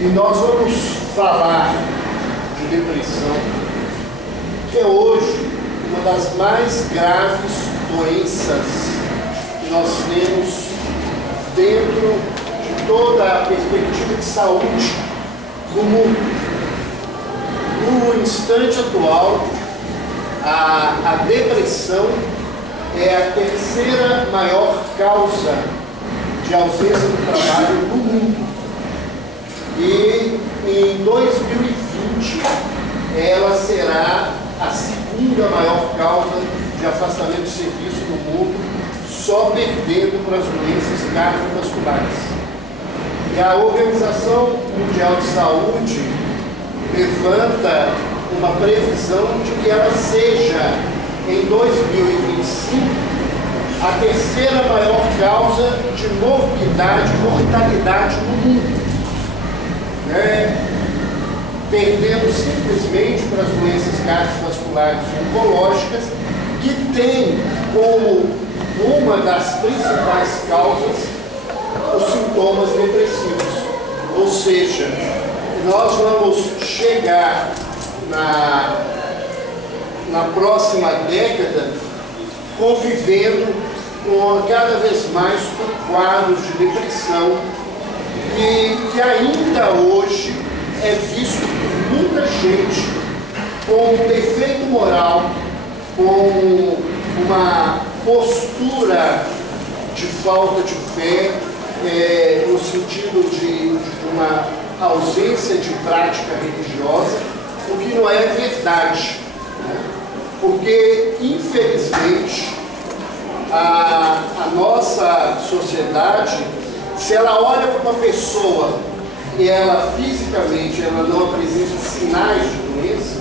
E nós vamos falar de depressão, que é hoje uma das mais graves doenças que nós temos dentro de toda a perspectiva de saúde do mundo. No instante atual, a depressão é a terceira maior causa de ausência do trabalho no mundo. E em 2020 ela será a segunda maior causa de afastamento de serviço no mundo, só perdendo para as doenças cardiovasculares. E a Organização Mundial de Saúde levanta uma previsão de que ela seja, em 2025, a terceira maior causa de morbidade e mortalidade no mundo. Perdendo simplesmente para as doenças cardiovasculares e oncológicas, que tem como uma das principais causas os sintomas depressivos. Ou seja, nós vamos chegar na próxima década convivendo com cada vez mais com quadros de depressão que ainda hoje é visto por muita gente com um defeito moral, com uma postura de falta de fé, no sentido de uma ausência de prática religiosa, o que não é verdade, né? Porque, infelizmente, a nossa sociedade, se ela olha para uma pessoa e ela fisicamente ela não apresenta sinais de doença,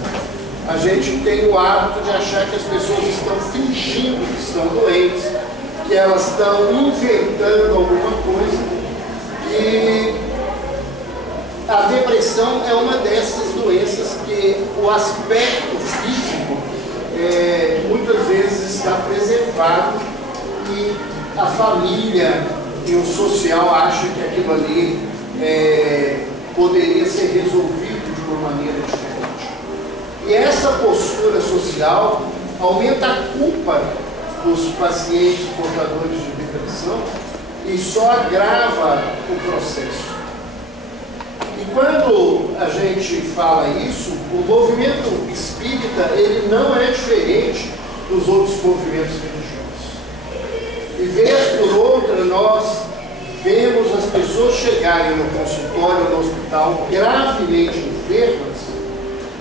a gente tem o hábito de achar que as pessoas estão fingindo que estão doentes, que elas estão inventando alguma coisa. E a depressão é uma dessas doenças que o aspecto físico muitas vezes está preservado e a família e o social acham que aquilo ali poderia ser resolvido de uma maneira diferente. E essa postura social aumenta a culpa dos pacientes portadores de depressão e só agrava o processo. E quando a gente fala isso, o movimento espírita ele não é diferente dos outros movimentos religiosos. E vez por outra nós vemos as pessoas chegarem no consultório, no hospital, gravemente enfermas,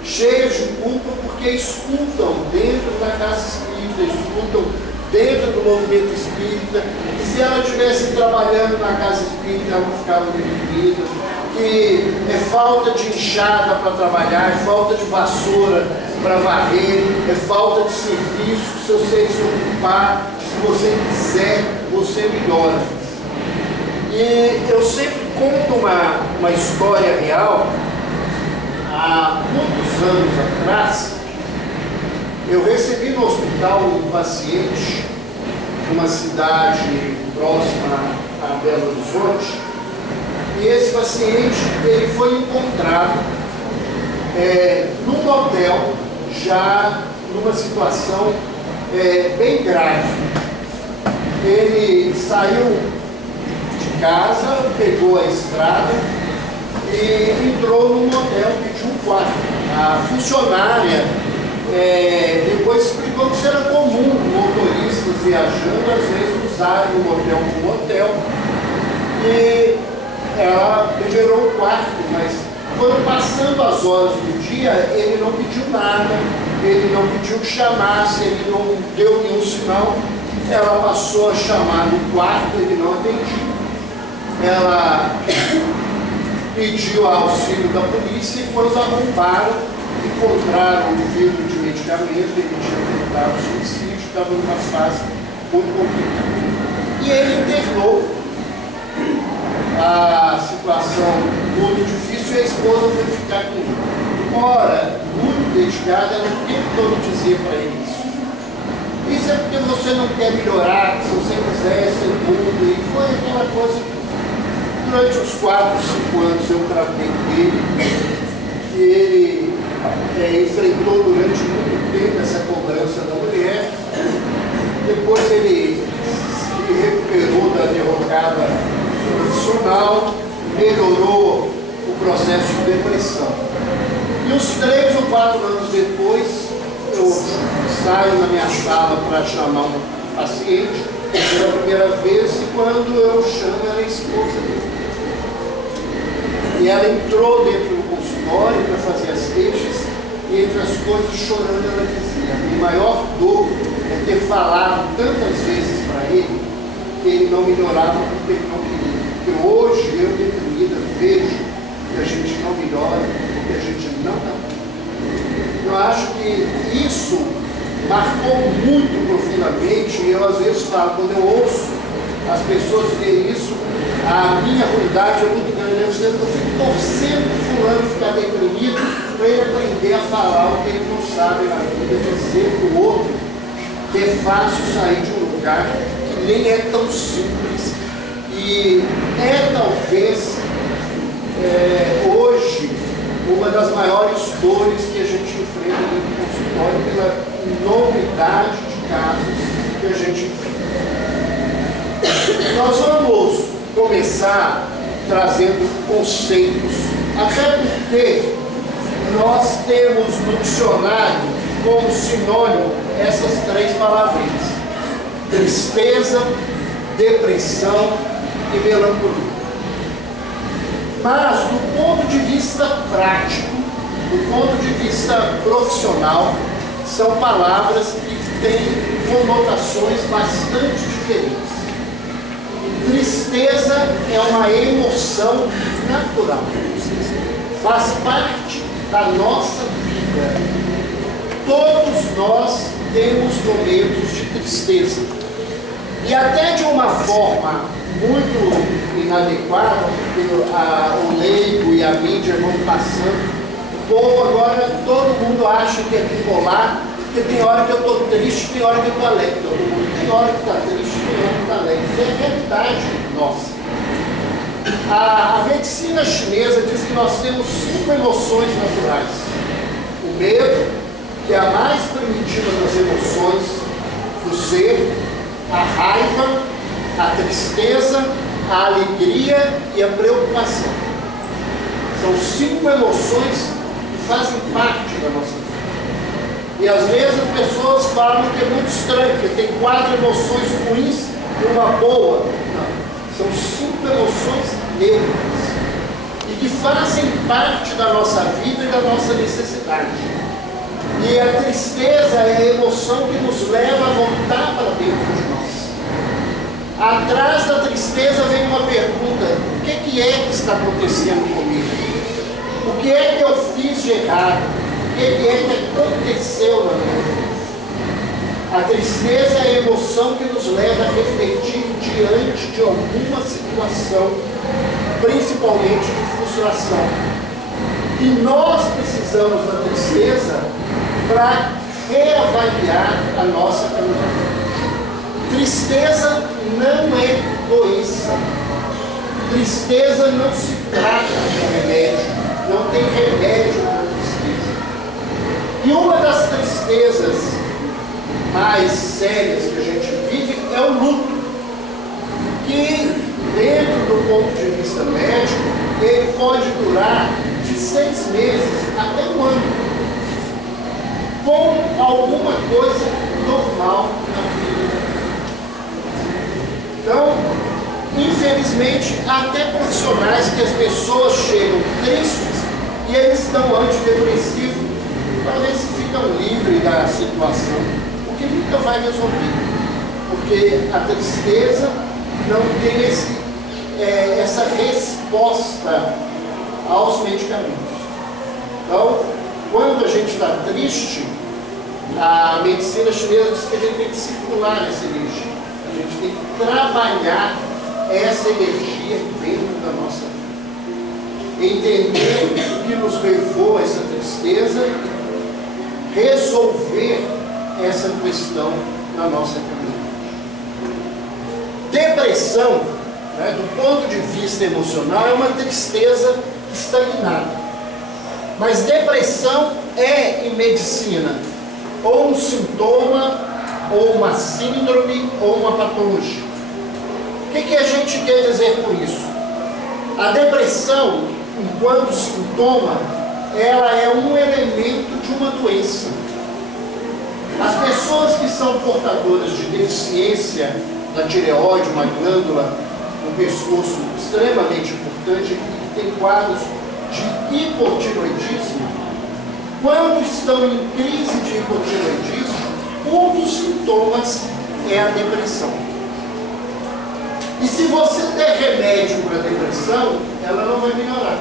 cheias de culpa porque escutam dentro da casa espírita, escutam dentro do movimento espírita, que se ela estivesse trabalhando na casa espírita, ela não ficava deprimida, que é falta de enxada para trabalhar, é falta de vassoura para varrer, é falta de serviço, se você se ocupar, se você quiser, você melhora. E eu sempre conto uma história real. Há muitos anos atrás, eu recebi no hospital um paciente de uma cidade próxima a Belo Horizonte, e esse paciente ele foi encontrado num hotel, já numa situação bem grave. Ele saiu de casa, pegou a estrada e entrou num hotel, pediu um quarto. A funcionária depois explicou que isso era comum motoristas viajando às vezes usarem o hotel como hotel, e ela liberou o quarto, mas foram passando as horas do dia, ele não pediu nada, ele não pediu que chamasse, ele não deu nenhum sinal. Ela passou a chamar no quarto, ele não atendia. Ela pediu auxílio da polícia e quando arrombaram, encontraram um vidro de medicamento, ele tinha tentado suicídio, estava numa fase muito complicada. E ele internou. A situação muito difícil e a esposa foi ficar com ele. Ora, muito dedicada, ela o tempo todo dizia para ele isso. Isso é porque você não quer melhorar, se você quiser ser mundo, e foi aquela coisa. E durante os 4, 5 anos eu tratei dele, que ele enfrentou durante muito tempo essa cobrança da mulher. Depois ele se recuperou da derrocada profissional, melhorou o processo de depressão. E uns 3 ou 4 anos depois, eu saio na minha sala para chamar um paciente pela primeira vez, e quando eu chamo, ela é a esposa dele. E ela entrou dentro do consultório para fazer as queixas, e entre as coisas, chorando, ela dizia: a minha maior dor é ter falado tantas vezes para ele que ele não melhorava porque ele não queria. Porque hoje, eu deprimida, vejo que a gente não melhora, porque a gente não dá. Eu acho que isso marcou muito profundamente, e eu às vezes falo, quando eu ouço as pessoas dizerem isso, a minha ruindade é muito grande. Eu fico torcendo para o fulano ficar deprimido, para ele aprender a falar o que ele não sabe na vida, dizer para o outro que é fácil sair de um lugar que nem é tão simples. E é talvez hoje uma das maiores dores que a gente enfrenta dentro do consultório, pela enormidade de casos que a gente enfrenta. Nós vamos começar trazendo conceitos, até porque nós temos no dicionário como sinônimo essas 3 palavrinhas: tristeza, depressão e melancolia. Mas, do ponto de vista prático, do ponto de vista profissional, são palavras que têm conotações bastante diferentes. Tristeza é uma emoção natural, faz parte da nossa vida. Todos nós temos momentos de tristeza, e até de uma forma muito inadequada, porque o leigo e a mídia vão passando. O povo agora, todo mundo acha que é bipolar, porque tem hora que eu estou triste, tem hora que eu estou alegre. Todo mundo tem hora que está triste, tem hora que está alegre. Isso é a realidade nossa. A medicina chinesa diz que nós temos 5 emoções naturais. O medo, que é a mais primitiva das emoções do ser, a raiva, a tristeza, a alegria e a preocupação. São 5 emoções que fazem parte da nossa vida. E às vezes as pessoas falam que é muito estranho, porque tem 4 emoções ruins e uma boa. Não, são 5 emoções neutras e que fazem parte da nossa vida e da nossa necessidade. E a tristeza é a emoção que nos leva a voltar para dentro de nós. Atrás da tristeza vem uma pergunta: o que é que está acontecendo comigo? O que é que eu fiz de errado? O que é que aconteceu na minha vida? A tristeza é a emoção que nos leva a refletir diante de alguma situação, principalmente de frustração. E nós precisamos da tristeza para reavaliar a nossa caminhada. Tristeza não é doença. Tristeza não se trata de remédio. Não tem remédio para a tristeza. E uma das tristezas mais sérias que a gente vive é o luto, que dentro do ponto de vista médico, ele pode durar de 6 meses até 1 ano, com alguma coisa normal na vida. Então, infelizmente, até profissionais que as pessoas chegam tristes e eles estão antidepressivos para ver se ficam livres da situação, o que nunca vai resolver, porque a tristeza não tem essa resposta aos medicamentos. Então, quando a gente está triste, a medicina chinesa diz que a gente tem que circular essa energia. A gente tem que trabalhar essa energia dentro da nossa vida. Entender o que nos levou a essa tristeza, resolver essa questão na nossa caminhada. Depressão, né, do ponto de vista emocional, é uma tristeza estagnada. Mas depressão é, em medicina, ou um sintoma, ou uma síndrome, ou uma patologia. O que a gente quer dizer com isso? A depressão, enquanto sintoma, ela é um elemento de uma doença. As pessoas que são portadoras de deficiência da tireoide, uma glândula no pescoço extremamente importante, que tem quadros de hipotireoidismo, quando estão em crise de hipotireoidismo, um dos sintomas é a depressão. E se você der remédio para a depressão, ela não vai melhorar.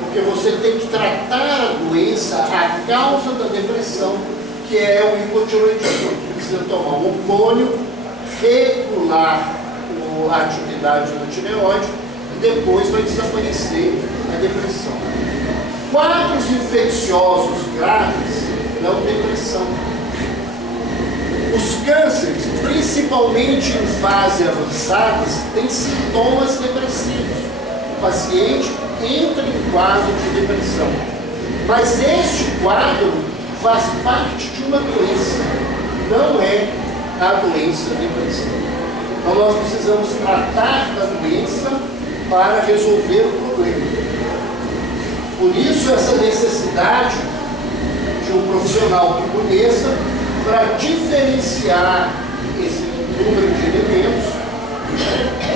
Porque você tem que tratar a doença, a causa da depressão, que é o hipotireoidismo. Precisa tomar um hormônio, regular a atividade da tireoide e depois vai desaparecer a depressão. Quadros infecciosos graves dão depressão. Os cânceres, principalmente em fase avançadas, têm sintomas depressivos. O paciente entra em quadro de depressão. Mas este quadro faz parte de uma doença, não é a doença depressão. Então nós precisamos tratar da doença para resolver o problema. Por isso essa necessidade de um profissional que conheça para diferenciar esse número de elementos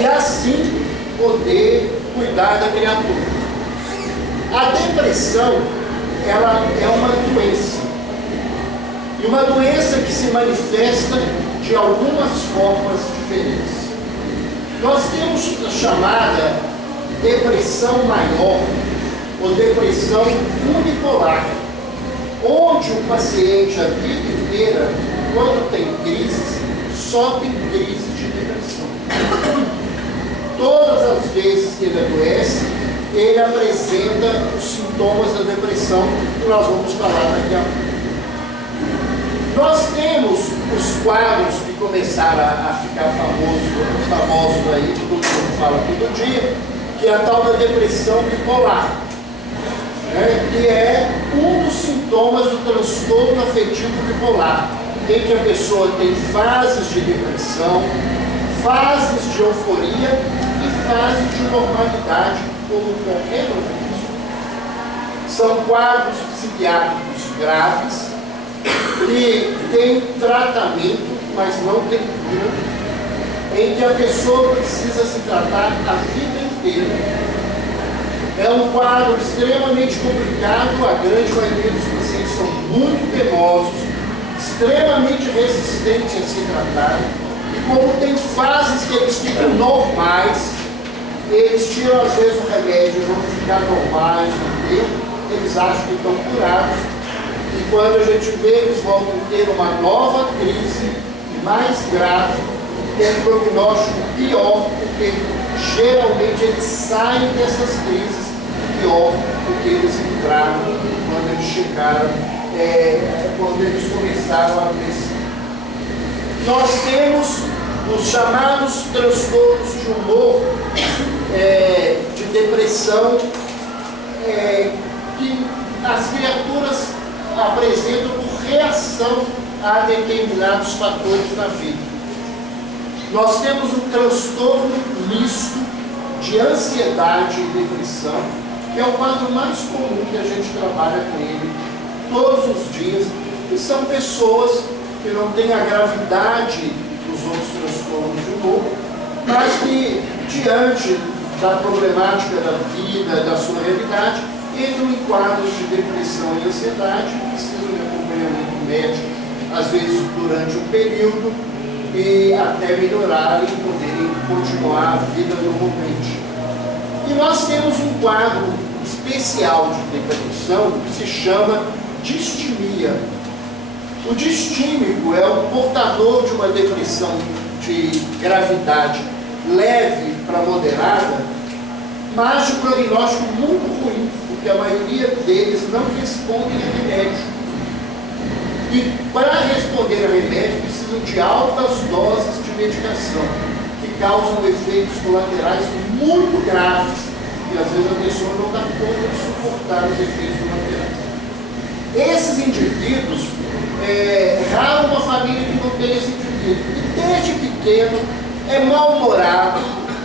e assim poder cuidar da criatura. A depressão, ela é uma doença. E uma doença que se manifesta de algumas formas diferentes. Nós temos a chamada depressão maior ou depressão unipolar, onde o paciente a vida inteira, quando tem crises, só tem crise de depressão. Todas as vezes que ele adoece, ele apresenta os sintomas da depressão, que nós vamos falar daqui a pouco. Nós temos os quadros que começaram a ficar famosos aí, que todo mundo fala todo dia, que é a tal da depressão bipolar, né, que é um dos sintomas do transtorno afetivo bipolar, em que a pessoa tem fases de depressão, fases de euforia e fases de normalidade, como qualquer outra pessoa. São quadros psiquiátricos graves, que tem tratamento, mas não tem cura, em que a pessoa precisa se tratar a vida inteira. É um quadro extremamente complicado, a grande maioria dos pacientes são muito penosos, extremamente resistentes a se tratar, e como tem fases que eles ficam normais, eles tiram às vezes o remédio, vão ficar normais no tempo, eles acham que estão curados, e quando a gente vê, eles voltam a ter uma nova crise mais grave, tem um prognóstico pior, porque geralmente eles saem dessas crises pior do que eles entraram quando eles chegaram, quando eles começaram a adoecer. Nós temos os chamados transtornos de humor, de depressão, que as criaturas apresentam por reação a determinados fatores na vida. Nós temos um transtorno misto de ansiedade e depressão, que é o quadro mais comum que a gente trabalha com ele todos os dias, e são pessoas que não têm a gravidade dos outros transtornos de humor, mas que, diante da problemática da vida, da sua realidade, entram em quadros de depressão e ansiedade, precisam de acompanhamento médico, às vezes durante um período, e até melhorarem e poderem continuar a vida normalmente. E nós temos um quadro especial de depressão que se chama distimia. O distímico é o portador de uma depressão de gravidade leve para moderada, mas de prognóstico muito ruim, porque a maioria deles não respondem a remédio. E para responder a remédio precisam de altas doses de medicação, que causam efeitos colaterais muito graves, e às vezes a pessoa não dá conta de suportar os efeitos colaterais. Esses indivíduos, raro uma família que não tem esse indivíduo, e desde pequeno é mal-humorado,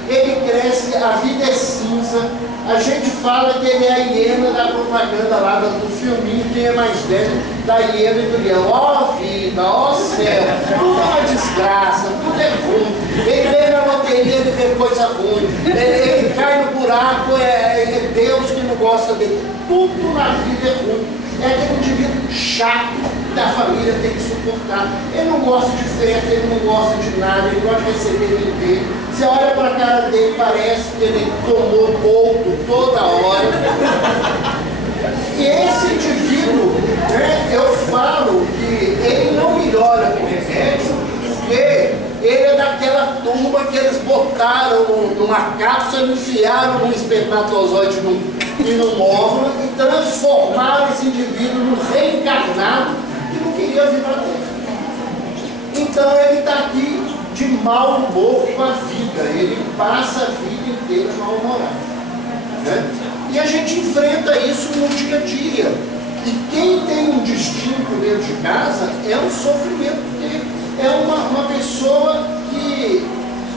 ele cresce, a vida é cinza. A gente fala que ele é a hiena da propaganda lá do filminho, quem é mais velho, da hiena e do leão. Ó vida, ó céu, tudo é uma desgraça, tudo é ruim. Ele vê na loteria, ele vê coisa ruim. Ele cai no buraco, é Deus que não gosta dele. Tudo na vida é ruim. É aquele indivíduo chato que a família tem que suportar. Ele não gosta de festa, ele não gosta de nada, ele não gosta de receber ninguém. Você olha para a cara dele, parece que ele tomou boldo toda hora. E esse indivíduo, né, eu falo que ele não melhora com remédio, porque ele é daquela turma que eles botaram numa cápsula, enfiaram num espermatozoide e num óvulo e transformaram esse indivíduo num reencarnado que não queria vir para dentro. Então ele está aqui de mau humor com a vida, ele passa a vida inteira mal-humorado, né? E a gente enfrenta isso no dia a dia. E quem tem um distinto dentro de casa é um sofrimento, porque é uma pessoa que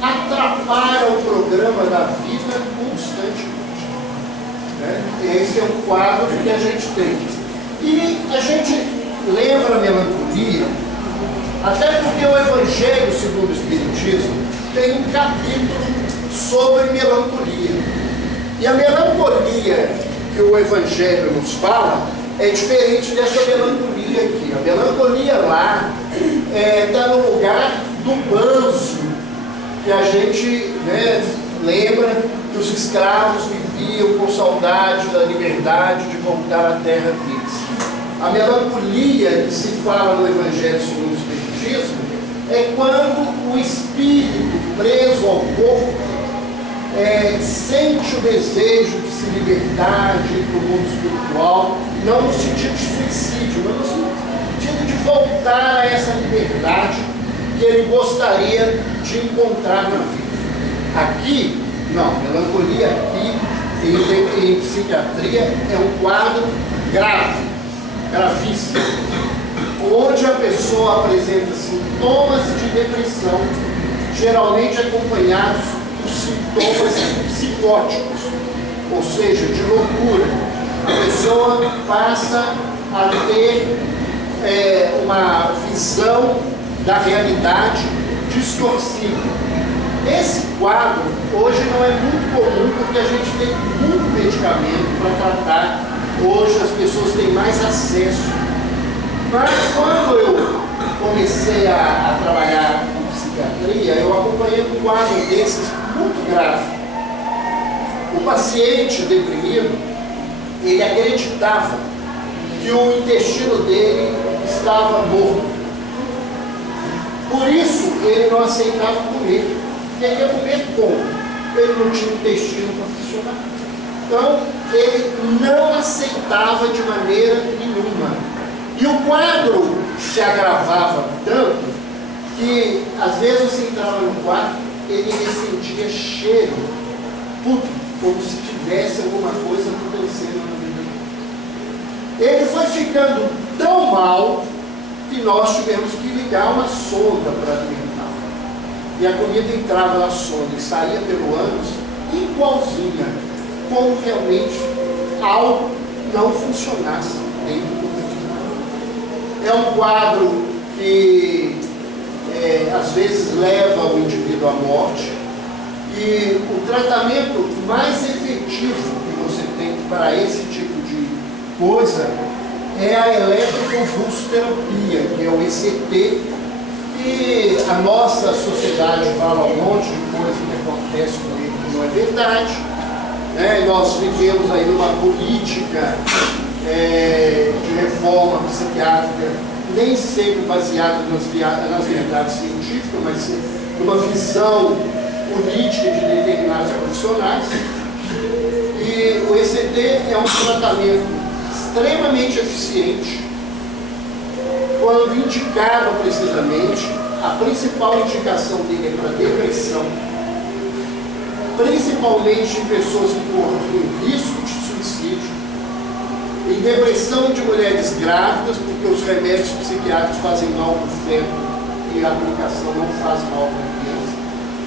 atrapalha o programa da vida constantemente, né? Esse é um quadro que a gente tem. E a gente lembra a melancolia, até porque o Evangelho segundo o Espiritismo tem um capítulo sobre melancolia. E a melancolia que o Evangelho nos fala é diferente dessa melancolia aqui. A melancolia lá está no lugar do banzo, que a gente, né, lembra que os escravos viviam com saudade da liberdade de voltar à terra deles. A melancolia que se fala no Evangelho segundo o Espiritismo é quando o espírito preso ao corpo sente o desejo de se libertar, de ir para o mundo espiritual, não no sentido de suicídio, mas no sentido de voltar a essa liberdade que ele gostaria de encontrar na vida. Aqui, não, melancolia aqui em psiquiatria é um quadro grave, gravíssimo, onde a pessoa apresenta sintomas de depressão, geralmente acompanhados por sintomas psicóticos, ou seja, de loucura. A pessoa passa a ter uma visão da realidade distorcida. Esse quadro hoje não é muito comum, porque a gente tem muito medicamento para tratar. Hoje as pessoas têm mais acesso. Mas quando eu comecei a trabalhar com psiquiatria, eu acompanhei um quadro desses muito grave. O paciente deprimido, ele acreditava que o intestino dele estava morto. Por isso, ele não aceitava comer. Ele ia comer como? Ele não tinha intestino para funcionar. Então, ele não aceitava de maneira nenhuma. E o quadro se agravava tanto que, às vezes, você entrava no quarto, ele ressentia cheiro, como se tivesse alguma coisa acontecendo na vida dele. Ele foi ficando tão mal que nós tivemos que ligar uma sonda para alimentá-lo. E a comida entrava na sonda e saía pelo ânus igualzinha, como realmente algo não funcionasse dentro do cotidiano. É um quadro que às vezes leva o indivíduo à morte, e o tratamento mais efetivo que você tem para esse tipo de coisa é a eletroconvulsoterapia, que é o ECT, e a nossa sociedade fala um monte de coisa que acontece com ele que não é verdade, né? Nós vivemos aí numa política de reforma psiquiátrica nem sempre baseada nas verdades científicas, mas numa visão política de determinados profissionais. E o ECT é um tratamento extremamente eficiente quando indicado precisamente. A principal indicação dele é para depressão, principalmente em pessoas que correm risco de suicídio, em depressão de mulheres grávidas, porque os remédios psiquiátricos fazem mal para o feto e a aplicação não faz mal para a criança,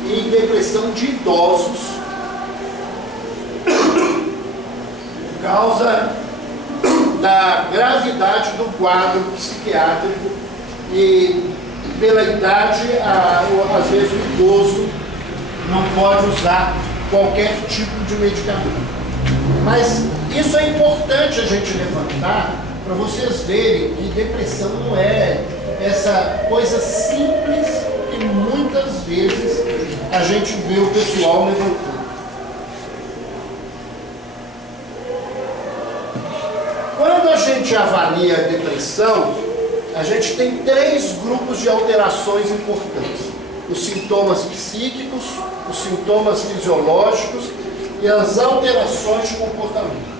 e em depressão de idosos, por causa da gravidade do quadro psiquiátrico e pela idade, às vezes o idoso não pode usar qualquer tipo de medicamento. Mas isso é importante a gente levantar para vocês verem que depressão não é essa coisa simples que muitas vezes a gente vê o pessoal levantando. Quando a gente avalia a depressão, a gente tem 3 grupos de alterações importantes: os sintomas psíquicos, os sintomas fisiológicos e as alterações de comportamento.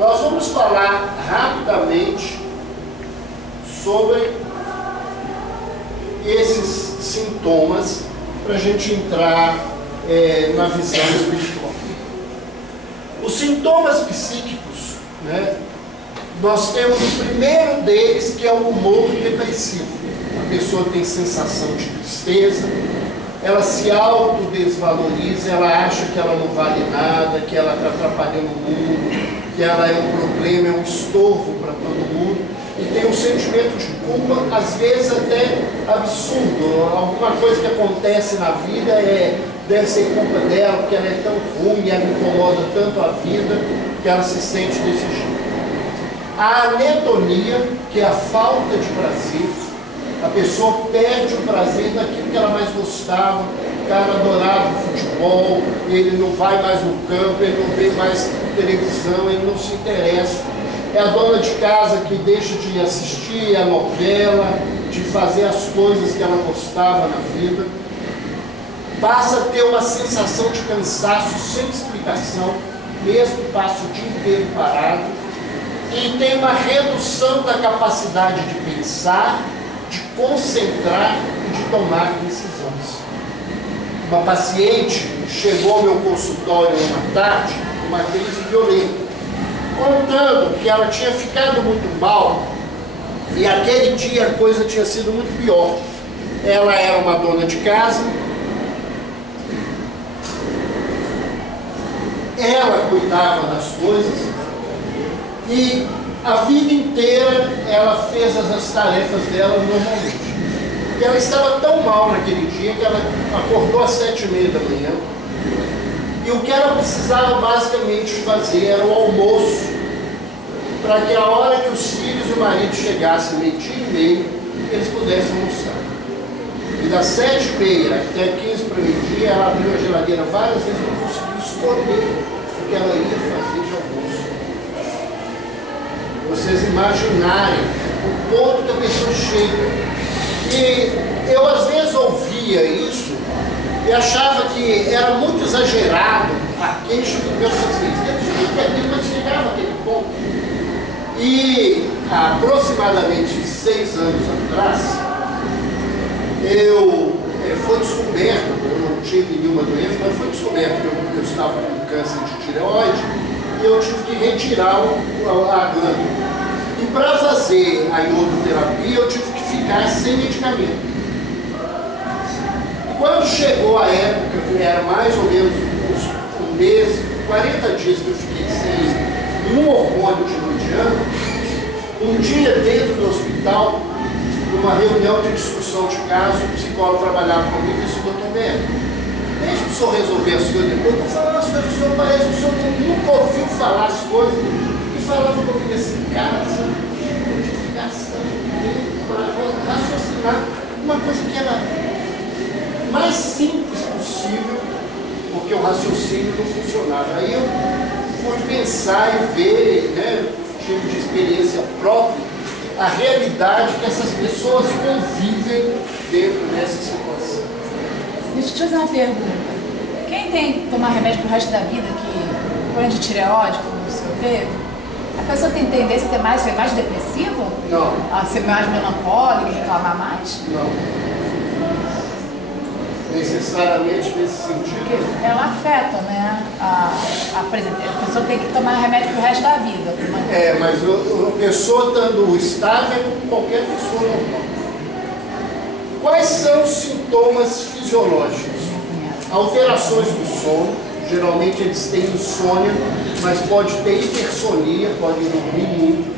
Nós vamos falar rapidamente sobre esses sintomas para a gente entrar na visão espiritual. Os sintomas psíquicos, né? Nós temos o primeiro deles, que é o humor depressivo. A pessoa tem sensação de tristeza, ela se autodesvaloriza, ela acha que ela não vale nada, que ela está atrapalhando o mundo, que ela é um problema, é um estorvo para todo mundo, e tem um sentimento de culpa, às vezes até absurdo. Alguma coisa que acontece na vida deve ser culpa dela, porque ela é tão ruim, ela incomoda tanto a vida, que ela se sente desse jeito. A anetonia, que é a falta de prazer. A pessoa perde o prazer daquilo que ela mais gostava. O cara adorava o futebol, ele não vai mais no campo, ele não vê mais televisão, ele não se interessa. É a dona de casa que deixa de assistir a novela, de fazer as coisas que ela gostava na vida. Passa a ter uma sensação de cansaço sem explicação, mesmo que passa o dia inteiro parado. E tem uma redução da capacidade de pensar, de concentrar e de tomar decisões. Uma paciente chegou ao meu consultório uma tarde, uma crise violenta, contando que ela tinha ficado muito mal e aquele dia a coisa tinha sido muito pior. Ela era uma dona de casa, ela cuidava das coisas, e a vida inteira ela fez as tarefas dela normalmente. E ela estava tão mal naquele dia que ela acordou às 7h30 da manhã. E o que ela precisava basicamente fazer era o almoço, para que a hora que os filhos e o marido chegassem 12h30, eles pudessem almoçar. E das 7h30 até 15 para meio-dia, ela abriu a geladeira várias vezes e não conseguiu escolher o que ela ia fazer de almoço. Vocês imaginarem o ponto que a pessoa chega. E eu às vezes ouvia isso e achava que era muito exagerado a queixa do meu paciente. Mas chegava aquele ponto. E aproximadamente 6 anos atrás, foi descoberto, eu não tive nenhuma doença, mas foi descoberto que eu estava com câncer de tireoide e eu tive que retirar a glândula. E para fazer a iodoterapia eu tive que ficar sem medicamento. E quando chegou a época, que era mais ou menos um mês, 40 dias que eu fiquei sem um hormônio tiroidiano, um dia dentro do hospital, numa reunião de discussão de caso, o psicólogo trabalhava comigo e disse: doutor Neto, deixa o senhor resolver as coisas depois, eu falava as coisas, o senhor parece que o senhor nunca ouviu falar as coisas, e falava comigo assim: cara, você não tem gastando tempo para raciocinar uma coisa que era mais simples possível, porque o raciocínio não funcionava. Aí eu fui pensar e ver, né, tive de experiência própria, a realidade que essas pessoas convivem dentro dessa situação. Deixa eu te fazer uma pergunta. Quem tem que tomar remédio pro resto da vida, que põe de tireoide, como o senhor teve, a pessoa tem tendência a ser mais depressiva? Não. A ser mais melancólica, reclamar mais? Não. necessariamente nesse sentido. Ela afeta, né? A pessoa tem que tomar remédio pro resto da vida. Mas a pessoa estando estável é como qualquer pessoa normal. Quais são os sintomas fisiológicos? Alterações do sono, geralmente eles têm insônia, mas pode ter hipersonia, podem dormir muito.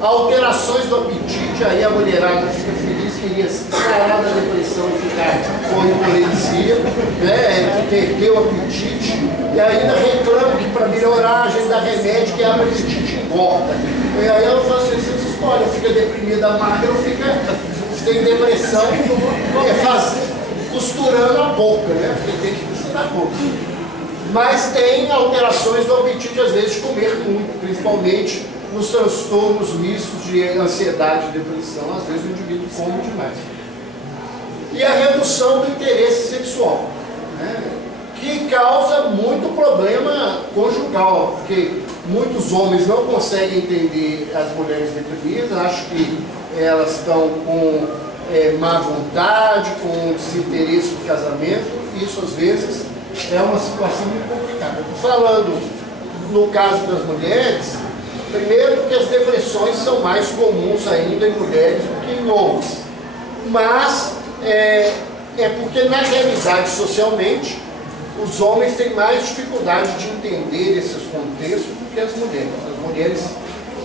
Alterações do apetite, aí a mulherada fica feliz, queria sarar da depressão e ficar com hiporesia, né? Perdeu o apetite, e ainda reclama que para melhorar a gente dá remédio que abre o apetite engorda. E aí ela fala assim, você escolhe, fica deprimida, magra, ou tem depressão, costurando a boca, né? Porque tem que costurar a boca. Mas tem alterações do apetite, às vezes, de comer muito, principalmente nos transtornos mistos de ansiedade e depressão, às vezes o indivíduo come demais. E a redução do interesse sexual, né? Que causa muito problema conjugal, porque muitos homens não conseguem entender as mulheres deprimidas, acham que elas estão com má vontade, com desinteresse no casamento, e isso às vezes é uma situação muito complicada. Estou falando no caso das mulheres, primeiro porque as depressões são mais comuns ainda em mulheres do que em homens, mas é porque na realidade socialmente os homens têm mais dificuldade de entender esses contextos do que as mulheres. As mulheres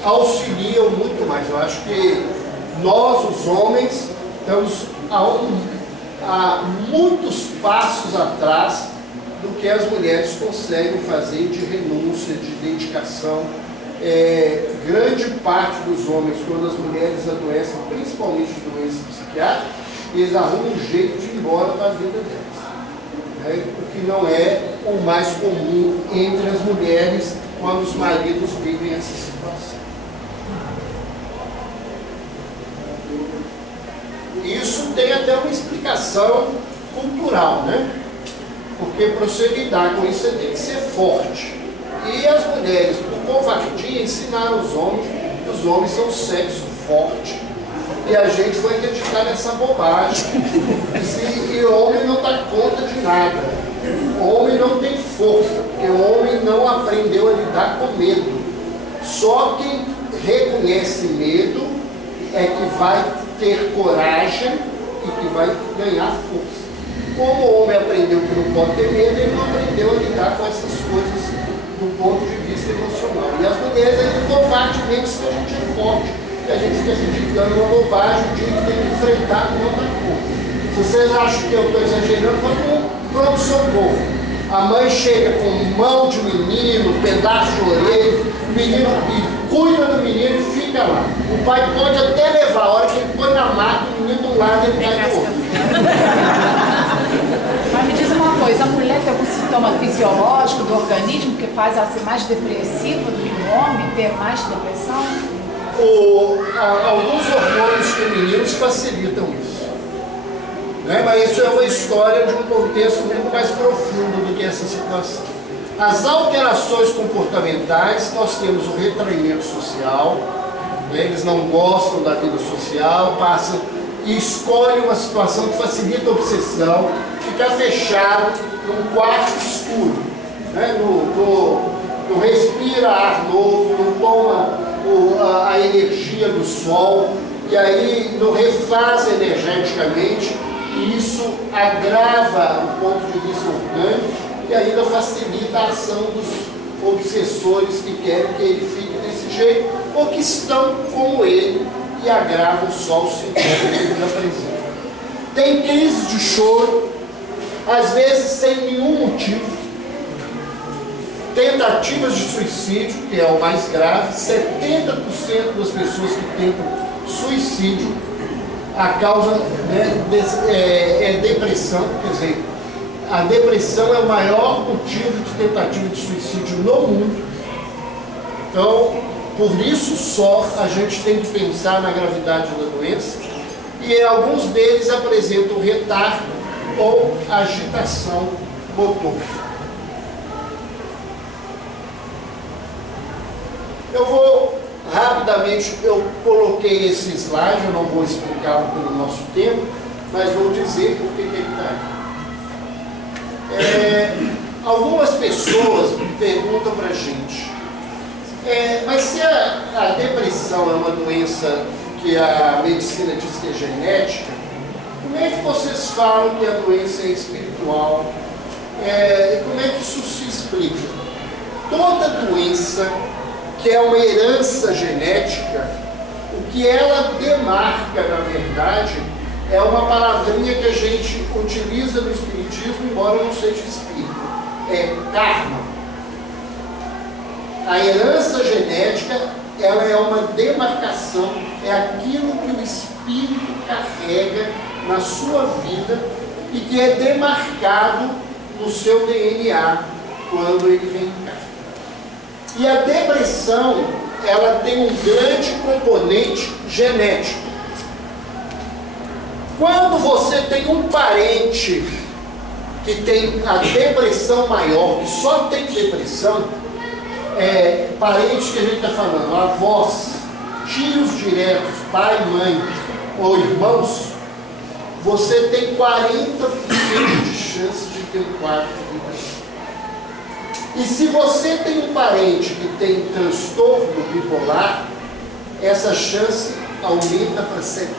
auxiliam muito mais. Eu acho que nós, os homens, estamos a muitos passos atrás do que as mulheres conseguem fazer de renúncia, de dedicação. Grande parte dos homens, quando as mulheres adoecem, principalmente doenças psiquiátricas, eles arrumam um jeito de ir embora para a vida delas. O que não é o mais comum entre as mulheres quando os maridos vivem essa situação. Isso tem até uma explicação cultural, né? Porque para você lidar com isso, você tem que ser forte. E as mulheres, por covardia, ensinaram os homens que os homens são sexo forte. E a gente foi acreditar nessa bobagem. E o homem não dá conta de nada. O homem não tem força, porque o homem não aprendeu a lidar com medo. Só quem reconhece medo é que vai ter coragem e que vai ganhar força. Como o homem aprendeu que não pode ter medo, ele não aprendeu a lidar com essas coisas do ponto de vista emocional. E as mulheres ainda covardemente que a gente é forte, que a gente fica acreditando uma bobagem de que tem que enfrentar com outra coisa. Se vocês acham que eu estou exagerando, vamos com pronto-socorro. A mãe chega com mão de menino, pedaço de orelha, o menino cuida do menino e fica lá. O pai pode até levar, a hora que ele põe na maca, o menino do lado e ele cai do outro. Mas me diz uma coisa, a mulher tem algum sintoma fisiológico do organismo que faz ela ser mais depressiva do que o homem, ter mais depressão? Alguns hormônios femininos facilitam isso. Né? Mas isso é uma história de um contexto muito mais profundo do que essa situação. As alterações comportamentais, nós temos o retraimento social, né? Eles não gostam da vida social, passam e escolhem uma situação que facilita a obsessão, ficar fechado num quarto escuro, né? Não respira ar novo, não toma a energia do sol, e aí não refaz energeticamente, e isso agrava o ponto de vista orgânico e ainda facilita a ação dos obsessores que querem que ele fique desse jeito, ou que estão como ele e agravam só os sintomas que ele apresenta. Tem crise de choro, às vezes sem nenhum motivo, tentativas de suicídio, que é o mais grave. 70% das pessoas que tentam suicídio, a causa, né, é depressão. Quer dizer, a depressão é o maior motivo de tentativa de suicídio no mundo. Então, por isso só, a gente tem que pensar na gravidade da doença, e alguns deles apresentam retardo ou agitação motor. Eu vou rapidamente, eu coloquei esse slide, eu não vou explicá-lo pelo nosso tempo, mas vou dizer por que ele está aqui. Algumas pessoas perguntam para a gente, mas se a depressão é uma doença que a medicina diz que é genética, como é que vocês falam que a doença é espiritual? Como é que isso se explica? Toda doença que é uma herança genética, o que ela demarca, na verdade, é uma palavrinha que a gente utiliza no espiritismo, embora não seja espírito. É karma. A herança genética, ela é uma demarcação, é aquilo que o espírito carrega na sua vida e que é demarcado no seu DNA quando ele reencarna. E a depressão, ela tem um grande componente genético. Quando você tem um parente que tem a depressão maior, que só tem depressão, parentes que a gente está falando, avós, tios diretos, pai, mãe ou irmãos, você tem 40% de chance de ter um quadro de depressão. E se você tem um parente que tem transtorno bipolar, essa chance aumenta para 70%.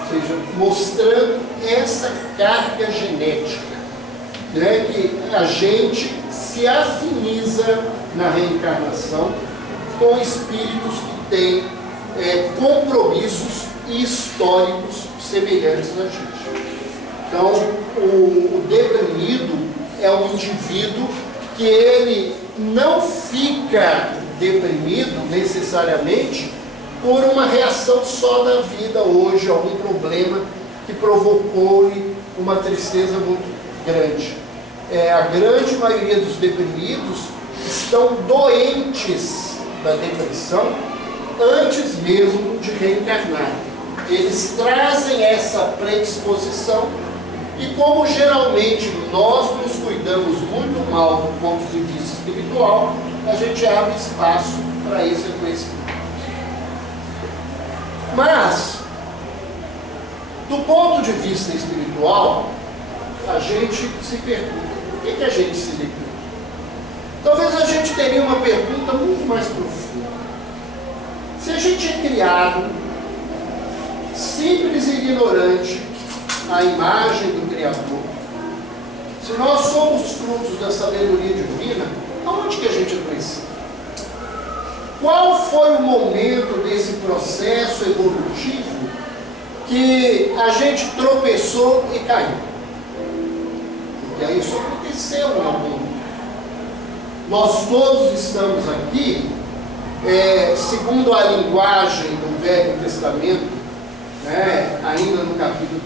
Ou seja, mostrando essa carga genética, né, que a gente se afiniza na reencarnação com espíritos que têm compromissos históricos semelhantes a gente. Então, o deprimido é um indivíduo que ele não fica deprimido necessariamente por uma reação só da vida hoje, algum problema que provocou-lhe uma tristeza muito grande. A grande maioria dos deprimidos estão doentes da depressão antes mesmo de reencarnar. Eles trazem essa predisposição e, como geralmente nós nos cuidamos muito mal do ponto de vista espiritual, a gente abre espaço para esse reconhecimento. Mas, do ponto de vista espiritual, a gente se pergunta, por que a gente se deprime? Talvez a gente teria uma pergunta muito mais profunda. Se a gente é criado simples e ignorante à imagem do Criador, se nós somos frutos da sabedoria divina, aonde que a gente adoeceu? Qual foi o momento desse processo evolutivo que a gente tropeçou e caiu? E aí isso aconteceu em algum momento. Nós todos estamos aqui, segundo a linguagem do Velho Testamento, né, ainda no capítulo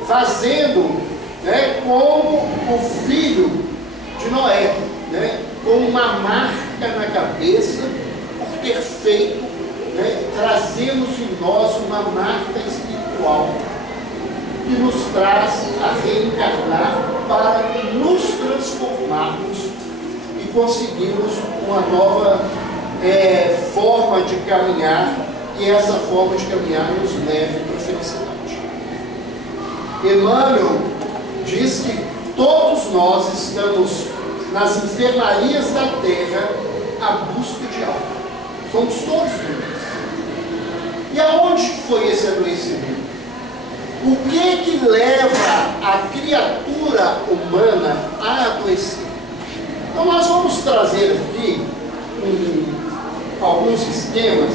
1, fazendo, né, como o filho de Noé, né, com uma marca na cabeça, por ter feito, né, trazemos em nós uma marca espiritual que nos traz a reencarnar para nos transformarmos e conseguirmos uma nova forma de caminhar, e essa forma de caminhar nos leve para a felicidade. Emmanuel diz que todos nós estamos nas enfermarias da terra à busca de algo. Somos todos doentes. E aonde foi esse adoecimento? O que leva a criatura humana a adoecer? Então nós vamos trazer aqui alguns esquemas,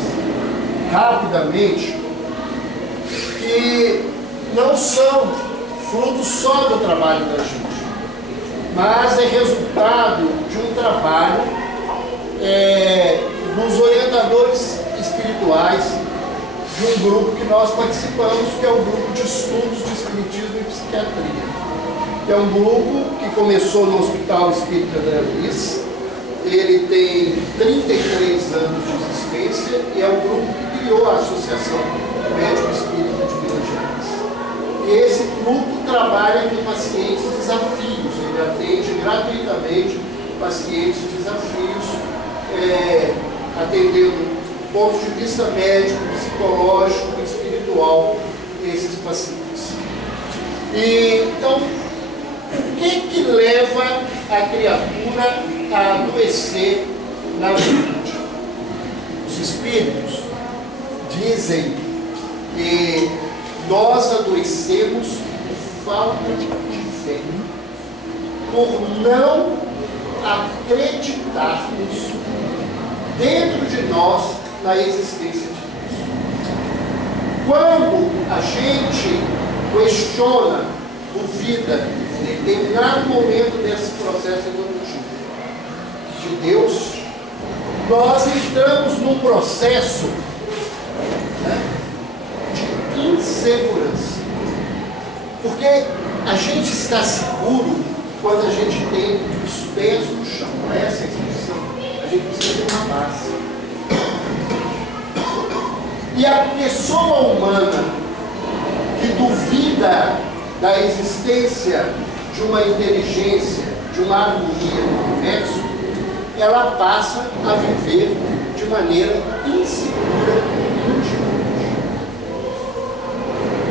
rapidamente, que não são fruto só do trabalho da gente, mas é resultado de um trabalho dos orientadores espirituais de um grupo que nós participamos, que é o grupo de estudos de Espiritismo e Psiquiatria, que é um grupo que começou no Hospital Espírita André Luiz. Ele tem 33 anos de existência e é o grupo que criou a Associação Médico Espírita de Minas Gerais. E esse grupo trabalha com pacientes desafios, ele atende gratuitamente pacientes desafios, atendendo do ponto de vista médico, psicológico e espiritual esses pacientes. E, então, o que leva a criatura a adoecer na juventude? Os espíritos dizem que nós adoecemos por falta de fé, por não acreditarmos dentro de nós na existência de Deus. Quando a gente questiona, duvida, em determinado momento desse processo evolutivo de Deus, nós entramos num processo, né, de insegurança. Porque a gente está seguro quando a gente tem os pés no chão. Essa é a expressão. A gente precisa ter uma base. E a pessoa humana que duvida da existência de uma inteligência, de uma harmonia no universo, ela passa a viver de maneira insegura e indigna.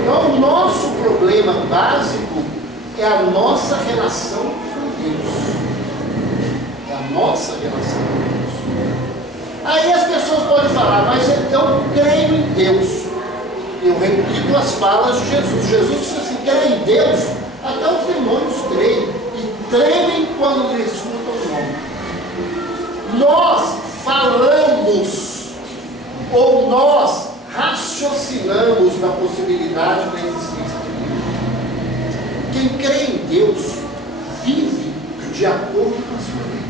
Então, o nosso problema básico é a nossa relação com Deus. É a nossa relação com Deus. Aí as pessoas podem falar, mas eu creio em Deus. Eu repito as falas de Jesus. Jesus disse assim, crê em Deus, até os demônios creem e tremem quando lhe escutam o nome. Nós falamos, ou nós raciocinamos na possibilidade da existência de Deus. Quem crê em Deus vive de acordo com a sua lei.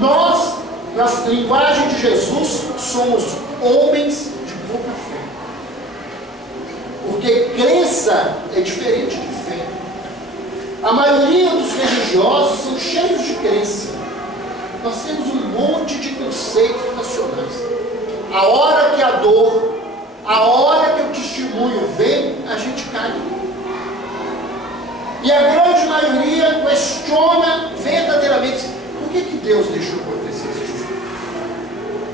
Nós, na linguagem de Jesus, somos homens de pouca fé. Porque crença é diferente de fé. A maioria dos religiosos são cheios de crença. Nós temos um monte de conceitos racionais. A hora que a dor, a hora que o testemunho vem, a gente cai. E a grande maioria questiona verdadeiramente por que Deus deixou acontecer isso?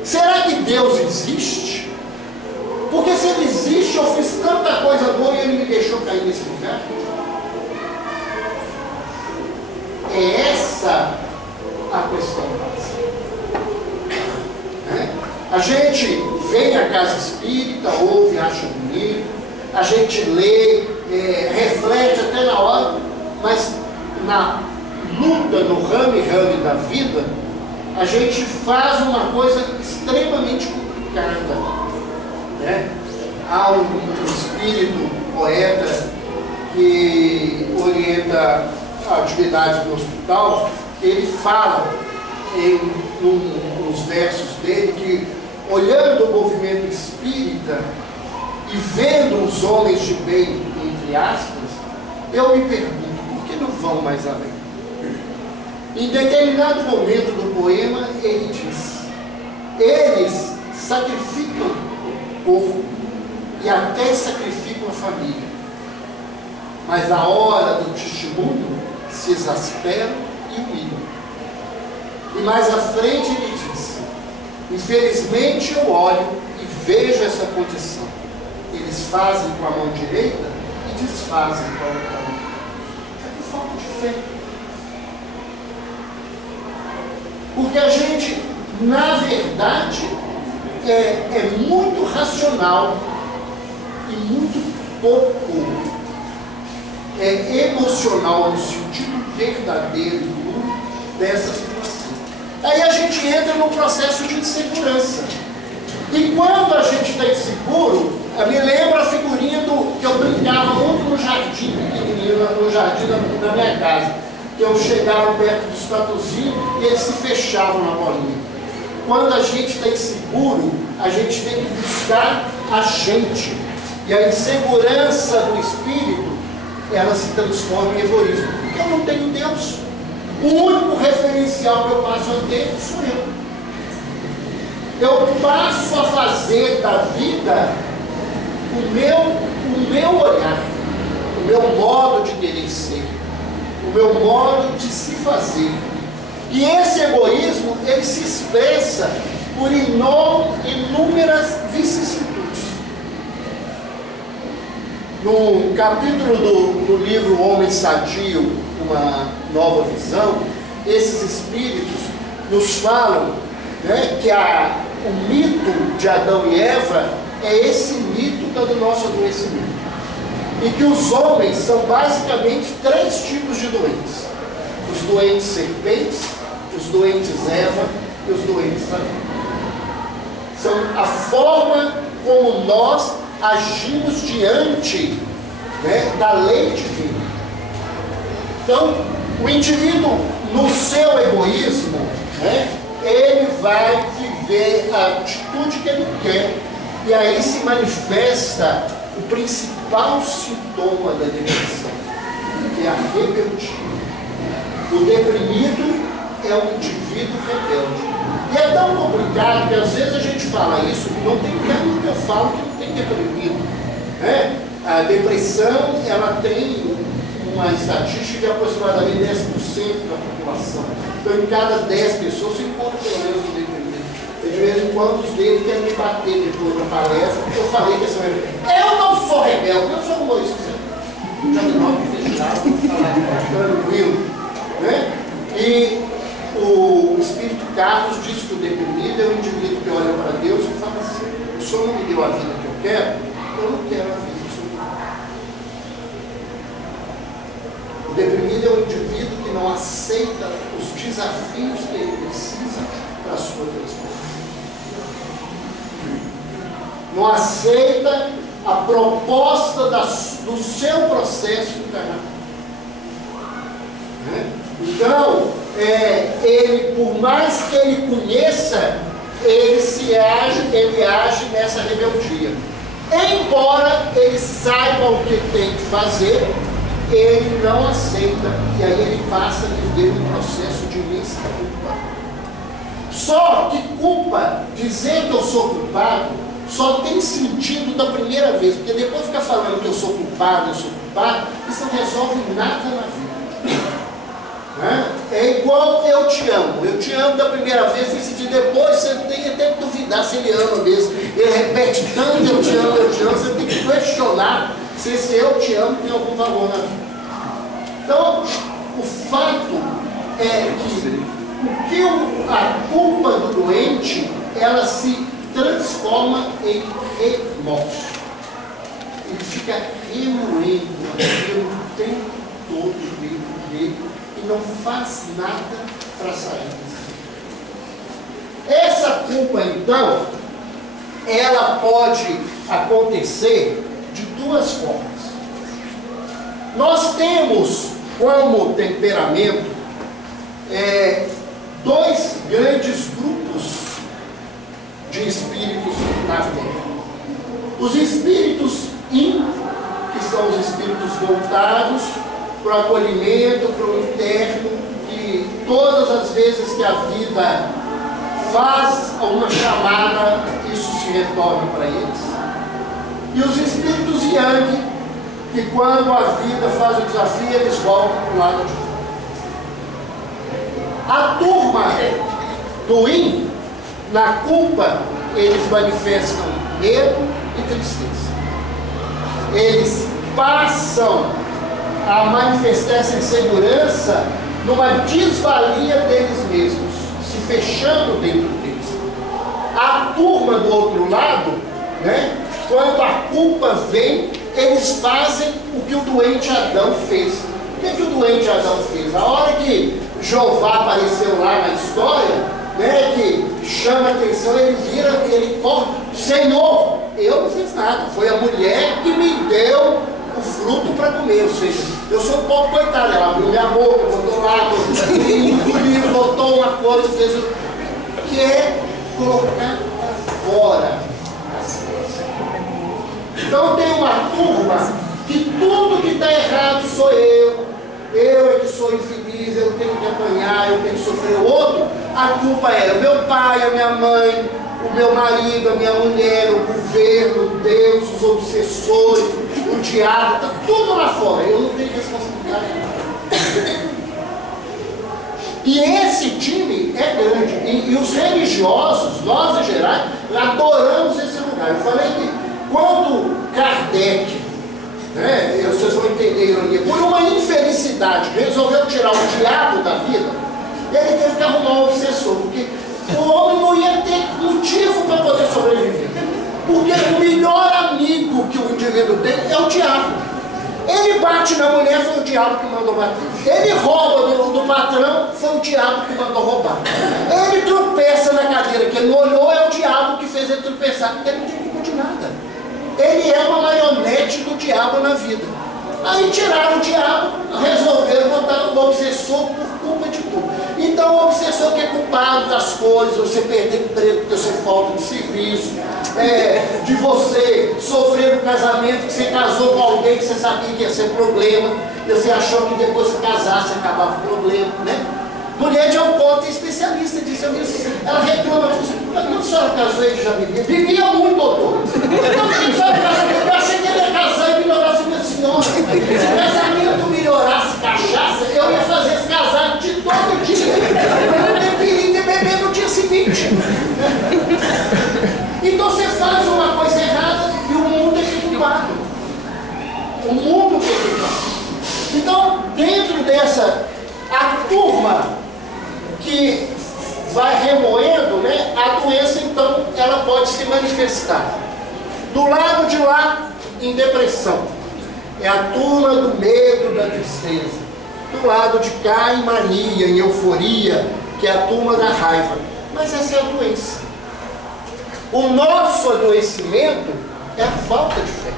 Será que Deus existe? Porque se Ele existe, eu fiz tanta coisa boa e Ele me deixou cair nesse lugar? É essa a questão básica. A gente vem à casa espírita, ouve, acha bonito, a gente lê, reflete até na hora, mas na luta, no rame-rame da vida, a gente faz uma coisa extremamente complicada. Né? Há um espírito, poeta, que orienta a atividade no hospital, que ele fala nos versos dele que, olhando o movimento espírita e vendo os homens de bem, entre aspas, eu me pergunto, por que não vão mais além? Em determinado momento do poema, ele diz, eles sacrificam o corpo e até sacrificam a família, mas na hora do testemunho se exasperam e humilham. E mais à frente ele diz, infelizmente eu olho e vejo essa condição. Eles fazem com a mão direita e desfazem com a outra mão. É por falta de fé. Porque a gente, na verdade, é muito racional e muito pouco emocional no sentido verdadeiro e puro dessa situação. Aí a gente entra num processo de insegurança. E quando a gente está inseguro, me lembra a figurinha que eu brincava muito no jardim, pequenininho, no jardim da minha casa. Que eu chegava perto dos tatuzinhos e eles se fechavam na bolinha. Quando a gente está inseguro, a gente tem que buscar a gente. E a insegurança do espírito, ela se transforma em egoísmo. Porque eu não tenho Deus. O único referencial que eu passo a ter sou eu. Eu passo a fazer da vida o meu olhar, o meu modo de querer ser, o meu modo de se fazer. E esse egoísmo, ele se expressa por inúmeras vicissitudes. No capítulo do livro Homem Sadio, Uma Nova Visão, esses espíritos nos falam, né, que o mito de Adão e Eva é esse mito do nosso adoecimento. E que os homens são basicamente 3 tipos de doentes: os doentes serpentes, os doentes Eva e os doentes Adão. São a forma como nós agimos diante, né, da lei divina. Então, o indivíduo, no seu egoísmo, né, ele vai viver a atitude que ele quer, e aí se manifesta o principal sintoma da depressão, que é a rebeldia. O deprimido é um indivíduo rebelde. E é tão complicado que às vezes a gente fala isso, que não tem tempo que eu falo que não tem deprimido, né? A depressão, ela tem uma estatística de aproximadamente 10% da população. Então, em cada 10 pessoas, se encontra pelo menos um deprimido. E de vez em quando os deles querem me bater depois da palestra, porque eu falei que essa eu não sou rebelde, eu sou humorista. Já me nome fechado, tranquilo, né? E o Espírito Carlos diz que o deprimido é o indivíduo que olha para Deus e fala assim: o Senhor não me deu a vida que eu quero, eu não quero a vida do Senhor. O deprimido é o indivíduo que não aceita os desafios que ele precisa para a sua transformação. Não aceita a proposta do seu processo encarnado. Então, ele, por mais que ele conheça, ele age nessa rebeldia. Embora ele saiba o que tem que fazer, ele não aceita, e aí ele passa a viver um processo de imensa culpa. Só que culpa, dizer que eu sou culpado, só tem sentido da primeira vez, porque depois ficar falando que eu sou culpado, isso não resolve nada na vida. É igual eu te amo da primeira vez, tem sentido, depois você tem até que duvidar se ele ama mesmo. Ele repete tanto eu te amo, você tem que questionar se esse eu te amo tem algum valor na vida. Então, o fato é que a culpa do doente, ela se transforma em remorso. Ele fica remoendo aquilo o tempo todo dentro dele e não faz nada para sair disso. Essa culpa, então, ela pode acontecer de 2 formas. Nós temos como temperamento 2 grandes grupos de espíritos na Terra. Os espíritos in, que são os espíritos voltados para o acolhimento, para o interno, que todas as vezes que a vida faz uma chamada, isso se retorna para eles. E os espíritos yang, que quando a vida faz o desafio, eles voltam para o lado de fora. A turma do yin, na culpa, eles manifestam medo e tristeza. Eles passam a manifestar essa insegurança numa desvalia deles mesmos, se fechando dentro deles. A turma do outro lado, né, quando a culpa vem, eles fazem o que o doente Adão fez. O que o doente Adão fez? A hora que Jeová apareceu lá na história, né, que chama a atenção, ele vira e ele corre: Senhor, eu não fiz nada, foi a mulher que me deu o fruto para comer. Ou seja, eu sou um pouco coitado, ela abriu minha boca, botou lá, engoliu, botou uma coisa, fez o que é colocar para fora as coisas. Então tem uma turma que tudo que está errado sou eu é que sou infeliz, eu tenho que apanhar, eu tenho que sofrer. O outro, a culpa é o meu pai, a minha mãe, o meu marido, a minha mulher, o governo, Deus, os obsessores, o diabo, está tudo lá fora, eu não tenho responsabilidade. E esse time é grande, e os religiosos, nós em geral, adoramos esse lugar. Eu falei que quando Kardec, vão entender a ironia, por uma infelicidade, resolveu tirar o diabo da vida, ele teve que arrumar um obsessor, porque o homem não ia ter motivo para poder sobreviver. Porque o melhor amigo que o indivíduo tem é o diabo. Ele bate na mulher, foi o diabo que mandou bater. Ele rouba do patrão, foi o diabo que mandou roubar. Ele tropeça na cadeira que ele não olhou, é o diabo que fez ele tropeçar, porque ele não tem culpa de nada. Ele é uma marionete do diabo na vida. Aí tiraram o diabo, resolveram botar o obsessor por culpa de tudo. Então o obsessor que é culpado das coisas, você perder emprego porque você falta de serviço, de você sofrer no casamento, que você casou com alguém que você sabia que ia ser problema, e você achou que depois que casasse acabava o problema, né? Mulher de Alcota é especialista disso, eu vi assim, ela reclama, quando a senhora casou ele já bebia? Bebia muito, doutor. Quando a senhora casou, eu achei que ele ia casar e melhorasse minha senhora. Se o casamento melhorasse cachaça, eu ia fazer esse casamento de todo dia. Eu não deveria ter beber no dia seguinte. Então você faz uma coisa errada e o mundo é culpado. O mundo é culpado. Então, dentro dessa, a turma que vai remoendo, né, a doença, então, ela pode se manifestar. Do lado de lá, em depressão. É a turma do medo, da tristeza. Do lado de cá, em mania, em euforia, que é a turma da raiva. Mas essa é a doença. O nosso adoecimento é a falta de fé.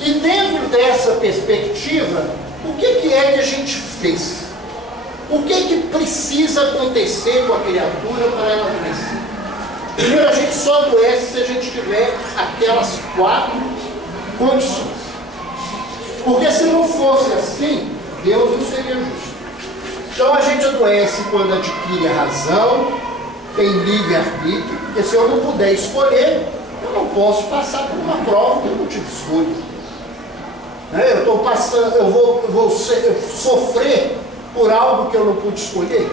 E dentro dessa perspectiva, o que é que a gente fez? O que precisa acontecer com a criatura para ela crescer? Primeiro, a gente só adoece se a gente tiver aquelas 4 condições. Porque se não fosse assim, Deus não seria justo. Então a gente adoece quando adquire a razão, tem livre-arbítrio, porque se eu não puder escolher, eu não posso passar por uma prova que eu não tive escolha. Eu estou passando, eu vou sofrer por algo que eu não pude escolher.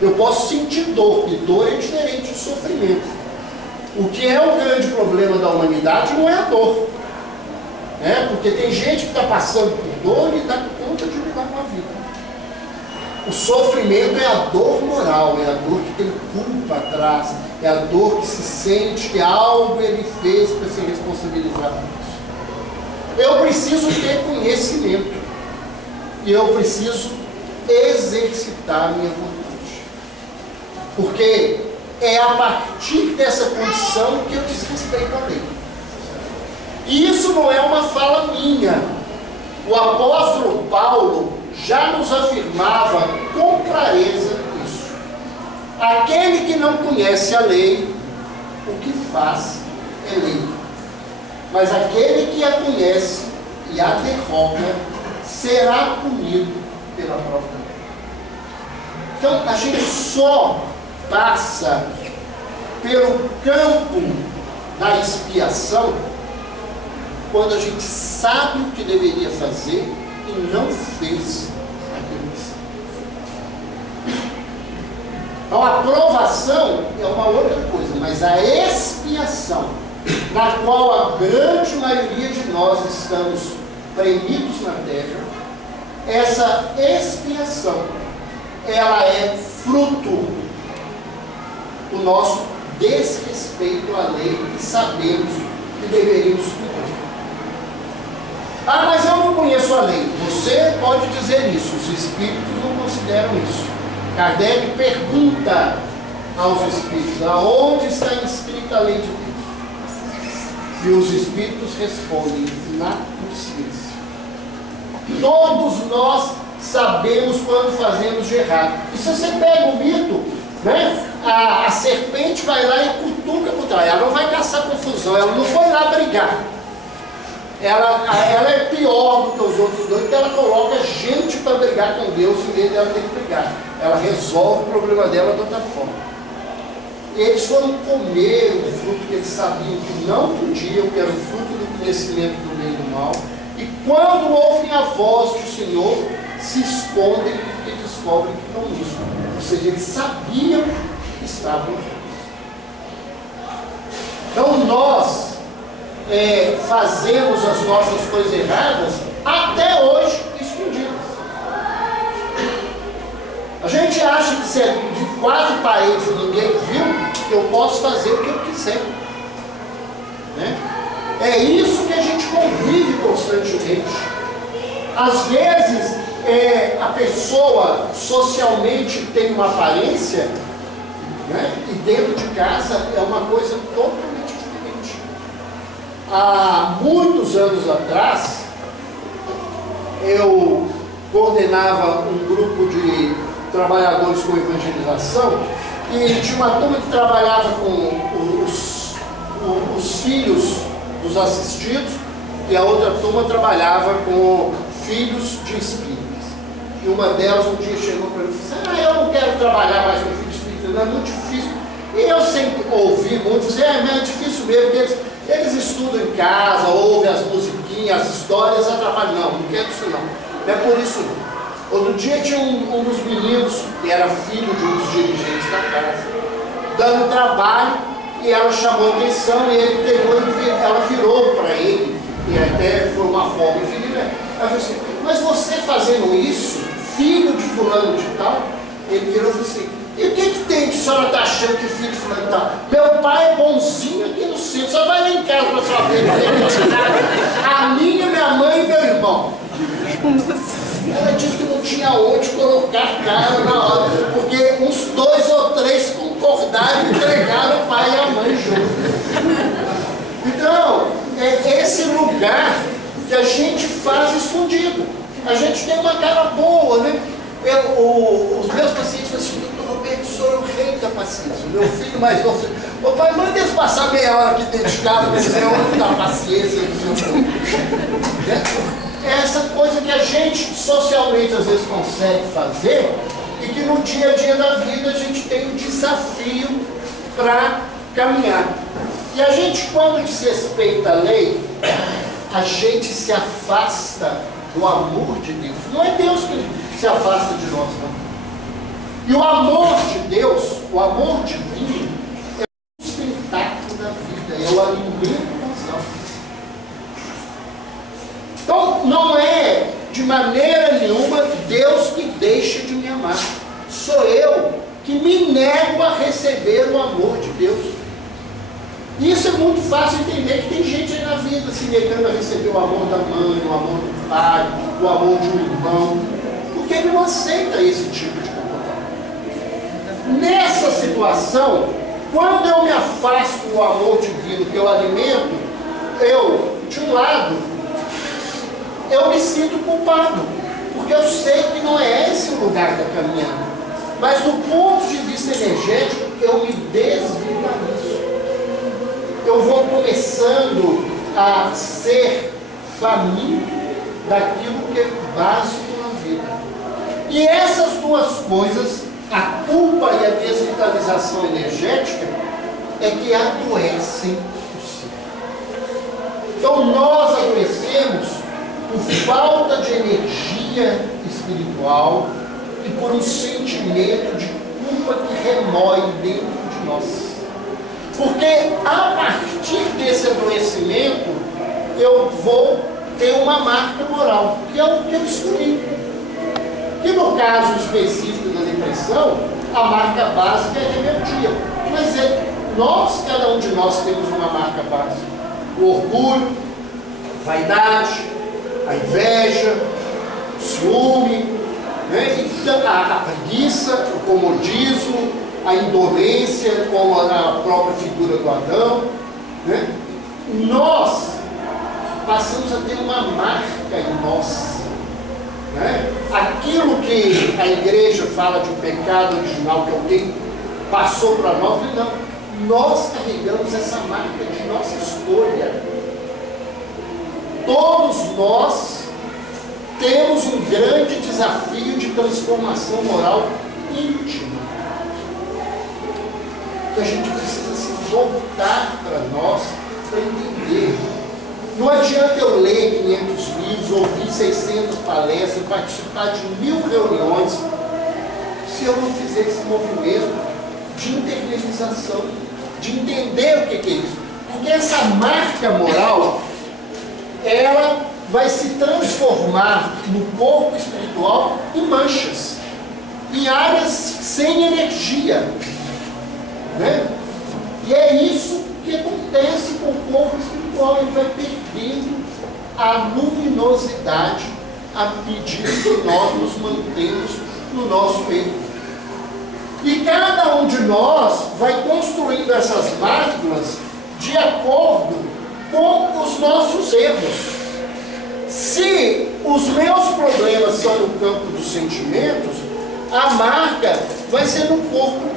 Eu posso sentir dor, e dor é diferente de sofrimento. O que é o grande problema da humanidade não é a dor. Porque tem gente que está passando por dor e dá conta de lidar com a vida. O sofrimento é a dor moral, é a dor que tem culpa atrás, é a dor que se sente que algo ele fez para se responsabilizar por isso. Eu preciso ter conhecimento e eu preciso exercitar a minha vontade. Porque é a partir dessa condição que eu desrespeito a lei. E isso não é uma fala minha. O apóstolo Paulo já nos afirmava com clareza isso. Aquele que não conhece a lei, o que faz é lei. Mas aquele que a conhece e a derroga, será punido pela própria lei. Então, a gente só passa pelo campo da expiação quando a gente sabe o que deveria fazer e não fez aquilo que sabe. Então a provação é uma outra coisa, mas a expiação, na qual a grande maioria de nós estamos premidos na terra, essa expiação, ela é fruto do nosso desrespeito à lei que sabemos que deveríamos cumprir. Ah, mas eu não conheço a lei. Você pode dizer isso, os espíritos não consideram isso. Kardec pergunta aos espíritos, aonde está inscrita a lei de Deus? E os espíritos respondem, na consciência. Todos nós sabemos quando fazemos de errado. E se você pega o mito, a serpente vai lá e cutuca por trás. Ela não vai caçar confusão, ela não foi lá brigar. Ela é pior do que os outros dois, porque ela coloca gente para brigar com Deus em vez dela ter que brigar. Ela resolve o problema dela de outra forma. Eles foram comer o fruto que eles sabiam que não podiam, que era o fruto do conhecimento do bem e do mal. E quando ouvem a voz do Senhor, se escondem e descobrem que estão nisso. Ou seja, eles sabiam que estavam juntos. Então nós fazemos as nossas coisas erradas, até hoje, escondidas. A gente acha que se é de 4 paredes e ninguém viu, eu posso fazer o que eu quiser. Né? É isso que a gente convive constantemente. Às vezes, a pessoa socialmente tem uma aparência, né? E dentro de casa é uma coisa totalmente diferente. Há muitos anos atrás, eu coordenava um grupo de trabalhadores com evangelização e tinha uma turma que trabalhava com os filhos dos assistidos e a outra turma trabalhava com filhos de espíritas. E uma delas um dia chegou para mim e disse: eu não quero trabalhar mais com filhos espíritas, não, é muito difícil. E eu sempre ouvi muito dizer: mas é difícil mesmo, porque eles estudam em casa, ouvem as musiquinhas, as histórias, atrapalham. Não quero isso não. Não é por isso não. Outro dia tinha um dos meninos, que era filho de um dos dirigentes da casa, dando trabalho, e ela chamou a atenção, e ele pegou, ela virou para ele, e até foi uma forma infinita. Ela falou assim: mas você fazendo isso, filho de fulano de tal? Ele virou e falou assim: e o que tem que a senhora está achando que filho de fulano de tal? Meu pai é bonzinho aqui no centro, só vai lá em casa para sua ver. A minha mãe e meu irmão. Ela disse que não tinha onde colocar cara na hora, porque uns 2 ou 3 concordaram e entregaram o pai e a mãe junto. Então, é esse lugar que a gente faz escondido. A gente tem uma cara boa, né? Os meus pacientes falam assim: doutor Roberto, o senhor é o rei da paciência. O meu filho mais novo: ô pai, manda eles passar meia hora aqui dentro de casa, mas é onde da paciência do seu filho. É essa coisa que a gente socialmente às vezes consegue fazer e que no dia a dia da vida a gente tem um desafio para caminhar. E a gente, quando desrespeita a lei, a gente se afasta do amor de Deus. Não é Deus que se afasta de nós, não. E o amor de Deus, o amor divino, é o sustentáculo da vida, é o alimento das almas. Então, não é de maneira nenhuma Deus que deixa de me amar. Sou eu que me nego a receber o amor de Deus. Isso é muito fácil entender, que tem gente aí na vida se negando a receber o amor da mãe, o amor do pai, o amor de um irmão, porque ele não aceita esse tipo de comportamento. Nessa situação, quando eu me afasto do amor divino que eu alimento, de um lado, eu me sinto culpado, porque eu sei que não é esse o lugar da caminhada. Mas do ponto de vista energético, eu me desvitalizo. Eu vou começando a ser faminto daquilo que é básico na vida. E essas duas coisas, a culpa e a desvitalização energética, é que adoecem o ser. Então nós adoecemos por falta de energia espiritual e por um sentimento de culpa que remói dentro de nós. Porque a partir desse adoecimento eu vou ter uma marca moral, que é o que eu escolhi. E no caso específico da depressão, a marca básica é a rebeldia. Mas cada um de nós temos uma marca básica: o orgulho, a vaidade, a inveja, o ciúme, né? Então, a preguiça, o comodismo, a indolência, como a própria figura do Adão, né? Nós passamos a ter uma marca em nós, né? Aquilo que a igreja fala de um pecado original que alguém passou para nós, não. Nós carregamos essa marca de nossa escolha. Todos nós temos um grande desafio de transformação moral íntima. Então a gente precisa se voltar para nós para entender. Não adianta eu ler 500 livros, ouvir 600 palestras, participar de 1000 reuniões, se eu não fizer esse movimento de internalização, de entender o que é isso. Porque essa marca moral, ela vai se transformar no corpo espiritual em manchas, em áreas sem energia, né? E é isso que acontece com o corpo espiritual. Ele vai perdendo a luminosidade à medida que nós nos mantemos no nosso erro. E cada um de nós vai construindo essas máculas de acordo com os nossos erros. Se os meus problemas são no campo dos sentimentos, a marca vai ser no corpo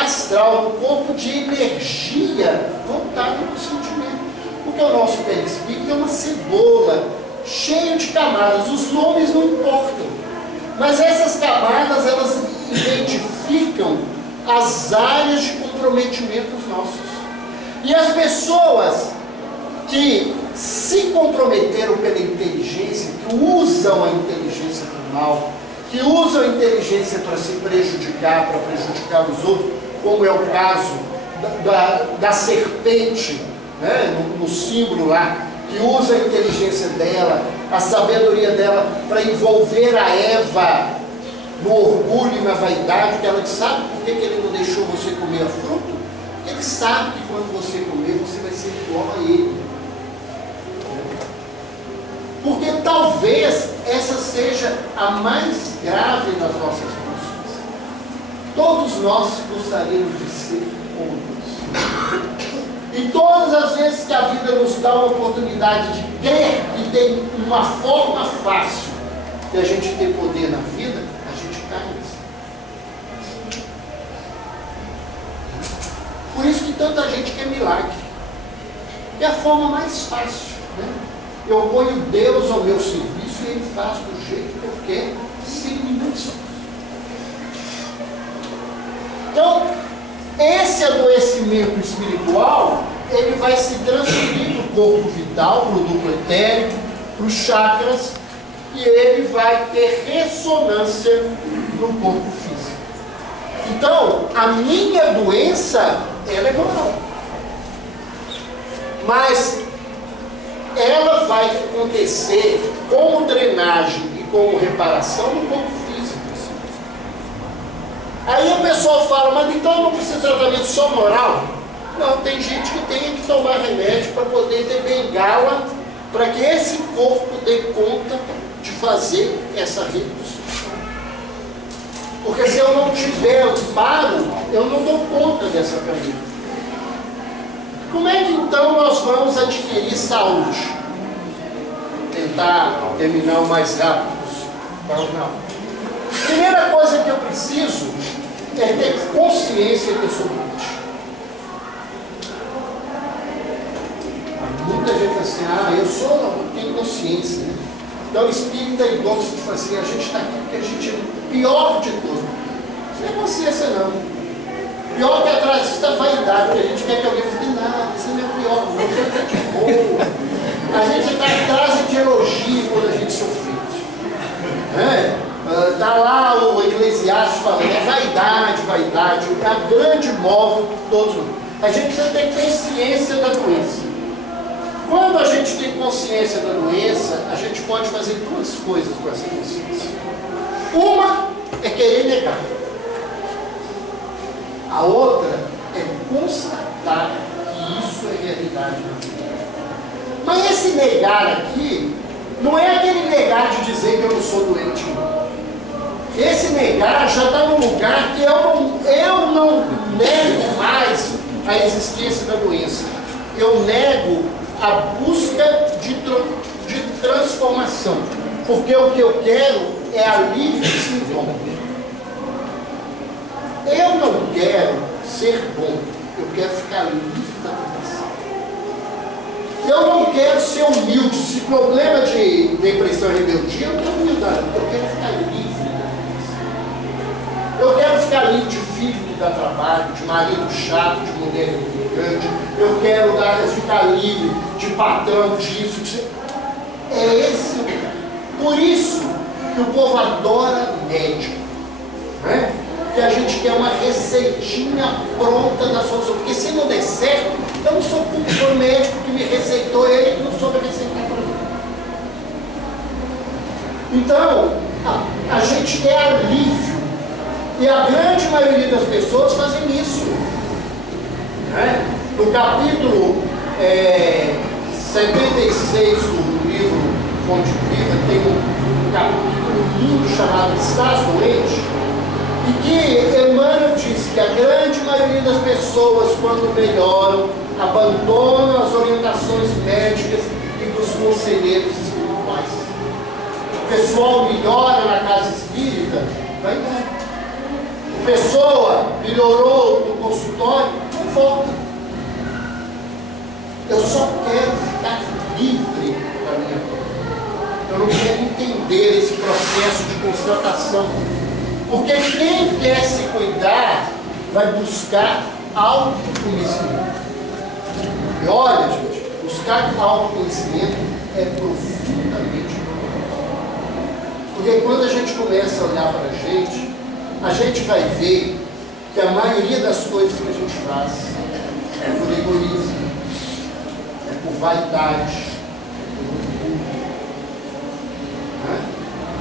astral, no corpo de energia voltado para o sentimento. Porque o nosso perispírito é uma cebola cheia de camadas. Os nomes não importam, mas essas camadas, elas identificam as áreas de comprometimento nossos. E as pessoas que se comprometeram pela inteligência, que usam a inteligência para o mal, que usam a inteligência para se prejudicar, para prejudicar os outros, como é o caso da serpente, né, no símbolo lá, que usa a inteligência dela, a sabedoria dela, para envolver a Eva no orgulho e na vaidade, que ela sabe por que ele não deixou você comer a fruta? Porque ele sabe que quando você comer, você vai ser igual a ele. Porque talvez essa seja a mais grave das nossas buscas. Todos nós gostaríamos de ser como Deus. E todas as vezes que a vida nos dá uma oportunidade de ter e ter uma forma fácil de a gente ter poder na vida, a gente cai nisso. Por isso que tanta gente quer milagre. É a forma mais fácil, né? Eu ponho Deus ao meu serviço e Ele faz do jeito que eu quero, sem limitações. Então, esse adoecimento espiritual, ele vai se transferir do corpo vital, para o duplo etérico, para os chakras, e ele vai ter ressonância no corpo físico. Então, a minha doença, ela é moral. Mas ela vai acontecer como drenagem e como reparação no corpo físico. Aí o pessoal fala, mas então não precisa de tratamento só moral? Não, tem gente que tem que tomar remédio para poder ter bengala, para que esse corpo dê conta de fazer essa reconstrução. Porque se eu não tiver amparo, eu não dou conta dessa caminhada. Como é que então nós vamos adquirir saúde? Tentar terminar o mais rápido possível. Não. Primeira coisa que eu preciso é ter consciência que eu sou doente. Muita gente fala assim, eu tenho consciência. Né? Então o espírita é igual se fala assim, a gente está aqui porque a gente é o pior de tudo. Isso não é consciência não. Pior que atrás disso está vaidade, porque a gente quer que alguém fale, nada, isso não é pior, não é de boa. A gente está atrás de elogio quando a gente se ofende. Está lá o Eclesiastes falando, é vaidade, vaidade, é a grande móvel de todos nós. A gente precisa ter consciência da doença. Quando a gente tem consciência da doença, a gente pode fazer duas coisas com essa consciência. Uma é querer negar. A outra é constatar que isso é realidade na vida. Mas esse negar aqui, não é aquele negar de dizer que eu não sou doente, não. Esse negar já está no lugar que eu não nego mais a existência da doença. Eu nego a busca de transformação. Porque o que eu quero é alívio de sintomas. Eu não quero ser bom, eu quero ficar livre da tentação. Eu não quero ser humilde. Se problema de depressão e rebeldia, eu não quero humildade, eu quero ficar livre da tentação. Eu quero ficar livre de filho que dá trabalho, de marido chato, de mulher implicante. Eu quero ficar livre de patrão, disso. É esse o lugar. Por isso que o povo adora médico, né? que a gente quer uma receitinha pronta da solução. Porque se não der certo, eu não sou culpa, foi o médico que me receitou, ele que não soube receitar para mim. Então, a gente quer alívio. E a grande maioria das pessoas fazem isso. Né? No capítulo 76 do livro Fonte Viva, tem um capítulo lindo chamado Estás Doente, e que Emmanuel diz que a grande maioria das pessoas, quando melhoram, abandonam as orientações médicas e dos conselheiros espirituais. O pessoal melhora na casa espírita, vai embora. A pessoa melhorou no consultório, não volta. Eu só quero ficar livre da minha vida. Eu não quero entender esse processo de constatação. Porque quem quer se cuidar vai buscar autoconhecimento. E olha, gente, buscar autoconhecimento é profundamente doloroso. Porque quando a gente começa a olhar para a gente vai ver que a maioria das coisas que a gente faz é por egoísmo, é por vaidade, é por orgulho.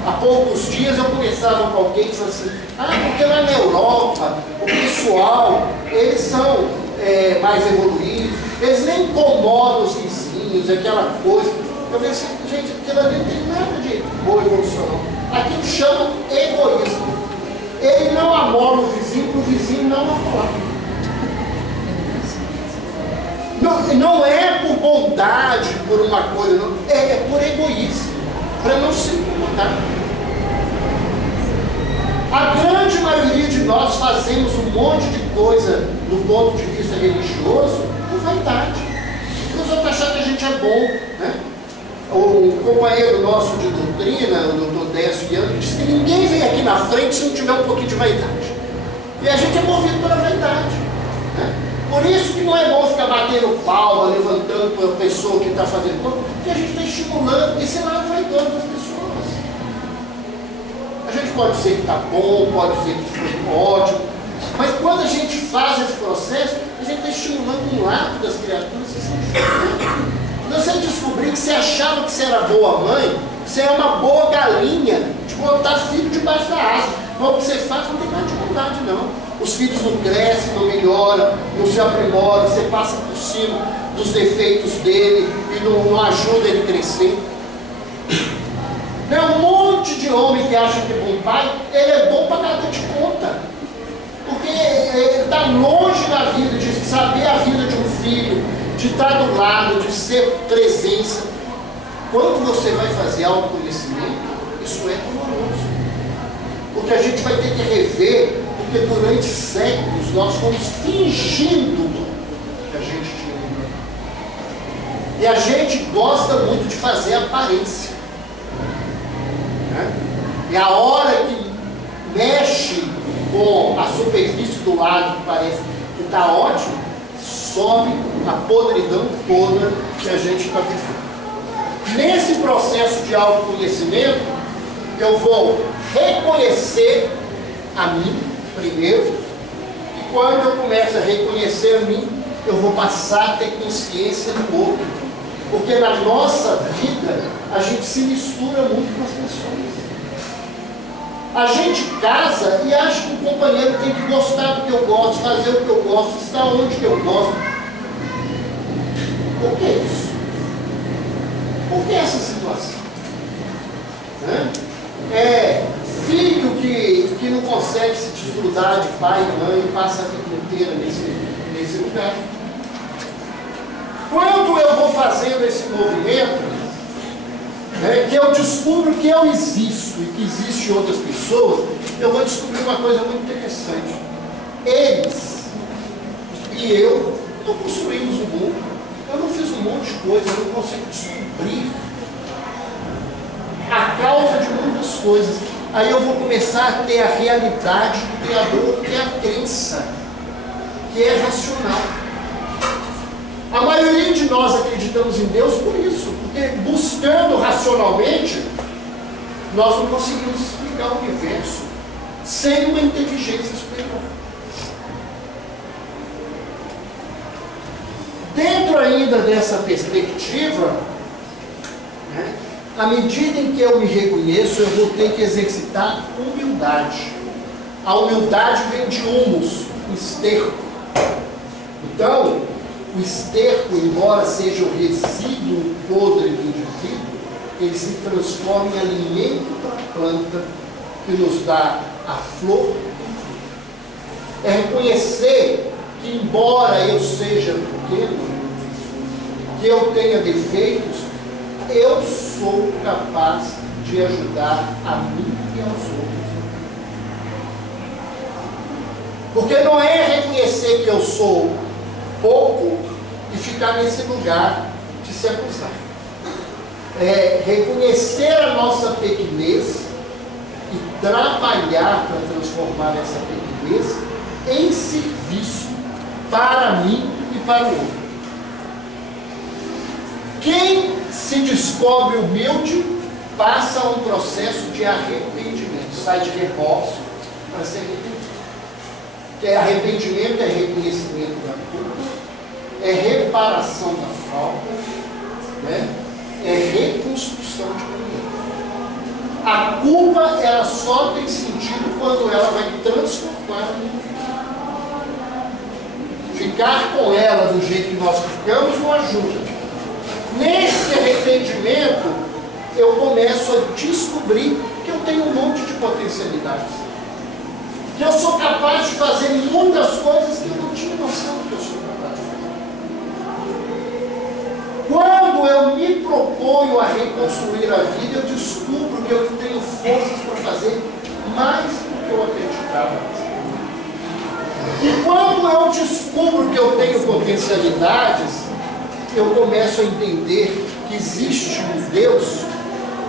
Há poucos dias eu conversava com alguém e disse assim, porque lá na Europa o pessoal, eles são mais evoluídos, eles nem incomodam os vizinhos, aquela coisa. Eu falei assim, gente, aquilo ali não tem nada de boa evolução não. Aquilo chama egoísmo. Ele não amola o vizinho para o vizinho não amolar. Não é por bondade, por uma coisa, não. É por egoísmo, para não se incomodar. A grande maioria de nós fazemos um monte de coisa do ponto de vista religioso por vaidade. Os outros acham que a gente é bom, né? O companheiro nosso de doutrina, o doutor Décio Bianchi, disse que ninguém vem aqui na frente se não tiver um pouquinho de vaidade. E a gente é movido pela vaidade. Né? Por isso que não é bom ficar batendo palma, levantando para a pessoa que está fazendo coisa, porque a gente está estimulando esse lado vaidoso das pessoas. A gente pode dizer que está bom, pode dizer que foi ótimo, mas quando a gente faz esse processo, a gente está estimulando um lado das criaturas que são diferentes. Você descobrir que você achava que você era boa mãe, você é uma boa galinha de botar filho debaixo da asa. Mas o que você faz não tem nada de bondade, não. Os filhos não crescem, não melhoram, não se aprimoram, você passa por cima dos defeitos dele e não ajuda ele a crescer. Um monte de homem que acha que é bom pai, ele é bom pagador de conta. Porque ele está longe da vida, de saber a vida de um filho, de estar do lado, de ser presença. Quando você vai fazer autoconhecimento, isso é doloroso. Porque a gente vai ter que rever, porque durante séculos nós fomos fingindo que a gente tinha um. E a gente gosta muito de fazer aparência. Né? E a hora que mexe com a superfície do lado que parece que está ótimo, some a podridão toda que a gente está vivendo. Nesse processo de autoconhecimento, eu vou reconhecer a mim primeiro, e quando eu começo a reconhecer a mim, eu vou passar a ter consciência do outro. Porque na nossa vida, a gente se mistura muito com as pessoas. A gente casa e acha que o companheiro tem que gostar do que eu gosto, fazer o que eu gosto, estar onde que eu gosto. Por que isso? Por que essa situação? Filho que não consegue se desgrudar de pai e mãe, passa a vida inteira nesse lugar. Quando eu vou fazendo esse movimento, que eu descubro que eu existo e que existem outras pessoas, eu vou descobrir uma coisa muito interessante. Eles e eu não construímos o mundo, eu não fiz um monte de coisa, eu não consigo descobrir a causa de muitas coisas. Aí eu vou começar a ter a realidade do Criador, que é a crença, que é racional. A maioria de nós acreditamos em Deus por isso, porque buscando racionalmente, nós não conseguimos explicar o universo. sem uma inteligência superior. Dentro ainda dessa perspectiva, né, à medida em que eu me reconheço, eu vou ter que exercitar humildade. A humildade vem de humus, o esterco. Então, o esterco, embora seja o resíduo podre do indivíduo, ele se transforma em alimento para a planta que nos dá a flor e o fruto. É reconhecer que, embora eu seja pequeno, que eu tenha defeitos, eu sou capaz de ajudar a mim e aos outros. Porque não é reconhecer que eu sou pouco e ficar nesse lugar de se acusar. É reconhecer a nossa pequenez e trabalhar para transformar essa pequenez em serviço para mim e para o outro. Quem se descobre humilde passa a um processo de arrependimento, sai de remorso para se arrepender. Que arrependimento é reconhecimento da culpa, é reparação da falta, né? É reconstrução de caminho. A culpa, ela só tem sentido quando ela vai transformar a minha vida. Ficar com ela do jeito que nós ficamos não ajuda. Nesse arrependimento, eu começo a descobrir que eu tenho um monte de potencialidades. Que eu sou capaz de fazer muitas coisas que eu não tinha noção que eu sou capaz de fazer. Quando eu me proponho a reconstruir a vida, eu descubro que eu tenho forças para fazer mais do que eu acreditava. E quando eu descubro que eu tenho potencialidades, eu começo a entender que existe um Deus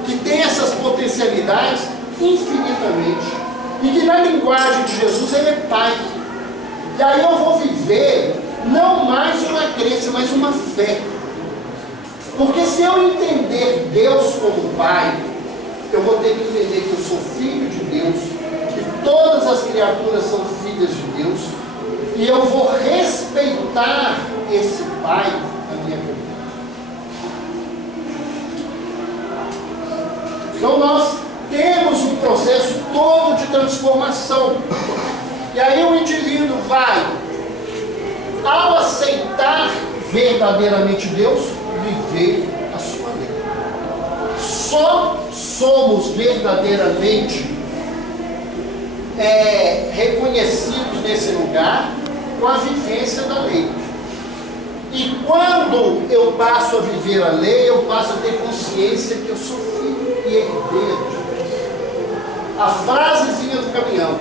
que tem essas potencialidades infinitamente. E que na linguagem de Jesus ele é Pai. E aí eu vou viver não mais uma crença, mas uma fé. Porque se eu entender Deus como Pai, eu vou ter que entender que eu sou filho de Deus, que todas as criaturas são filhas de Deus, e eu vou respeitar esse Pai na minha vida. Então nós temos um processo todo de transformação. E aí o indivíduo vai, ao aceitar verdadeiramente Deus, viver a sua lei. Só somos verdadeiramente reconhecidos nesse lugar com a vivência da lei. E quando eu passo a viver a lei, eu passo a ter consciência que eu sou filho e herdeiro de Deus. A frasezinha do caminhão: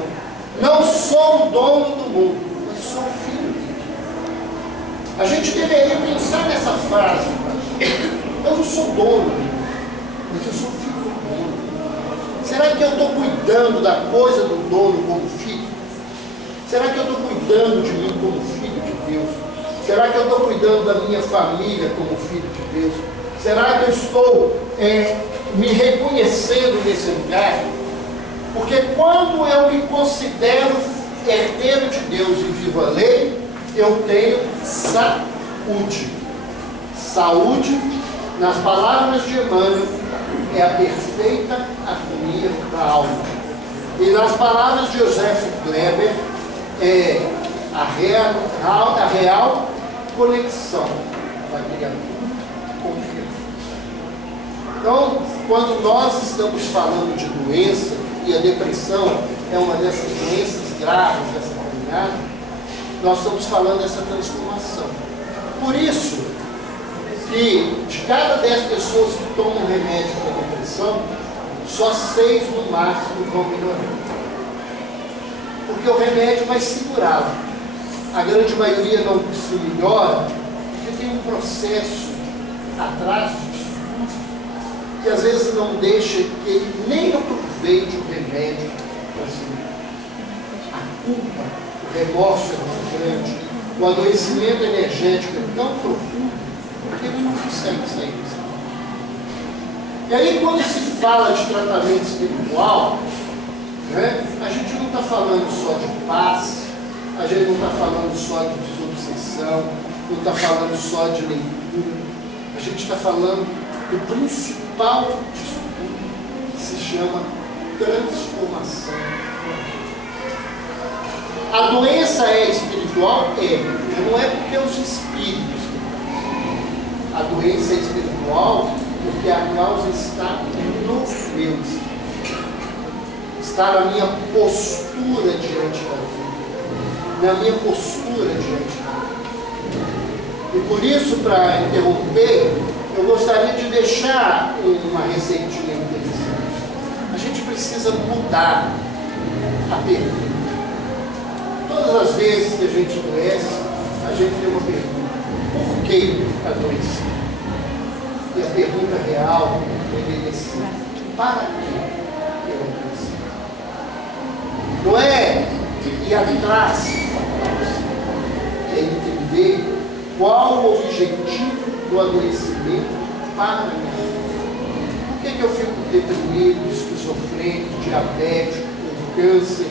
não sou o dono do mundo, mas sou filho dele. A gente deveria pensar nessa frase. Eu não sou dono, mas eu sou filho do dono. Será que eu estou cuidando da coisa do dono como filho? Será que eu estou cuidando de mim como filho de Deus? Será que eu estou cuidando da minha família como filho de Deus? Será que eu estou me reconhecendo nesse lugar? Porque quando eu me considero herdeiro de Deus e vivo a lei, eu tenho saúde. Saúde, nas palavras de Emmanuel, é a perfeita harmonia da alma. E nas palavras de Joseph Kleber, é a real conexão da criatura com Deus. Então, quando nós estamos falando de doença, e a depressão é uma dessas doenças graves dessa caminhada, nós estamos falando dessa transformação. Por isso que de cada 10 pessoas que tomam remédio para a depressão, só 6 no máximo vão melhorar. Porque o remédio vai segurá-lo. A grande maioria não se melhora, porque tem um processo atrás disso, que às vezes não deixa que ele nem aproveite o remédio para si. A culpa, o remorso é tão grande, o adoecimento energético é tão profundo, que ele não consegue sair disso. E aí, quando se fala de tratamento espiritual, Né? A gente não está falando só de paz, a gente não está falando só de desobsessão, não está falando só de leitura, a gente está falando do principal disso tudo, que se chama transformação. A doença é espiritual? Não é porque os espíritos. A doença é espiritual porque a causa está no meu espírito. Está na minha postura diante da vida. Na minha postura diante da vida. E por isso, para interromper, eu gostaria de deixar uma receitinha interessante. A gente precisa mudar a pergunta. Todas as vezes que a gente adoece, a gente tem uma pergunta: por que adoeci? E a pergunta real deveria ser: para que eu adoeci? Não é ir atrás, é entender qual o objetivo do adoecimento para a minha vida. Por que eu fico deprimido, esquizofrênico, diabético, com câncer?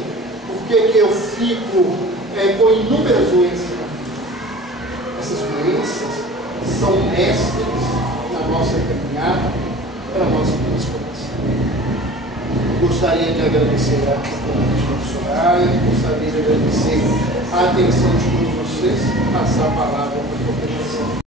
Por que eu fico com inúmeras doenças na vida? Essas doenças são mestres na nossa caminhada para a nossa transformação. Gostaria de agradecer a oportunidade de Soraya, gostaria de agradecer a atenção de todos vocês e passar a palavra para a coordenação.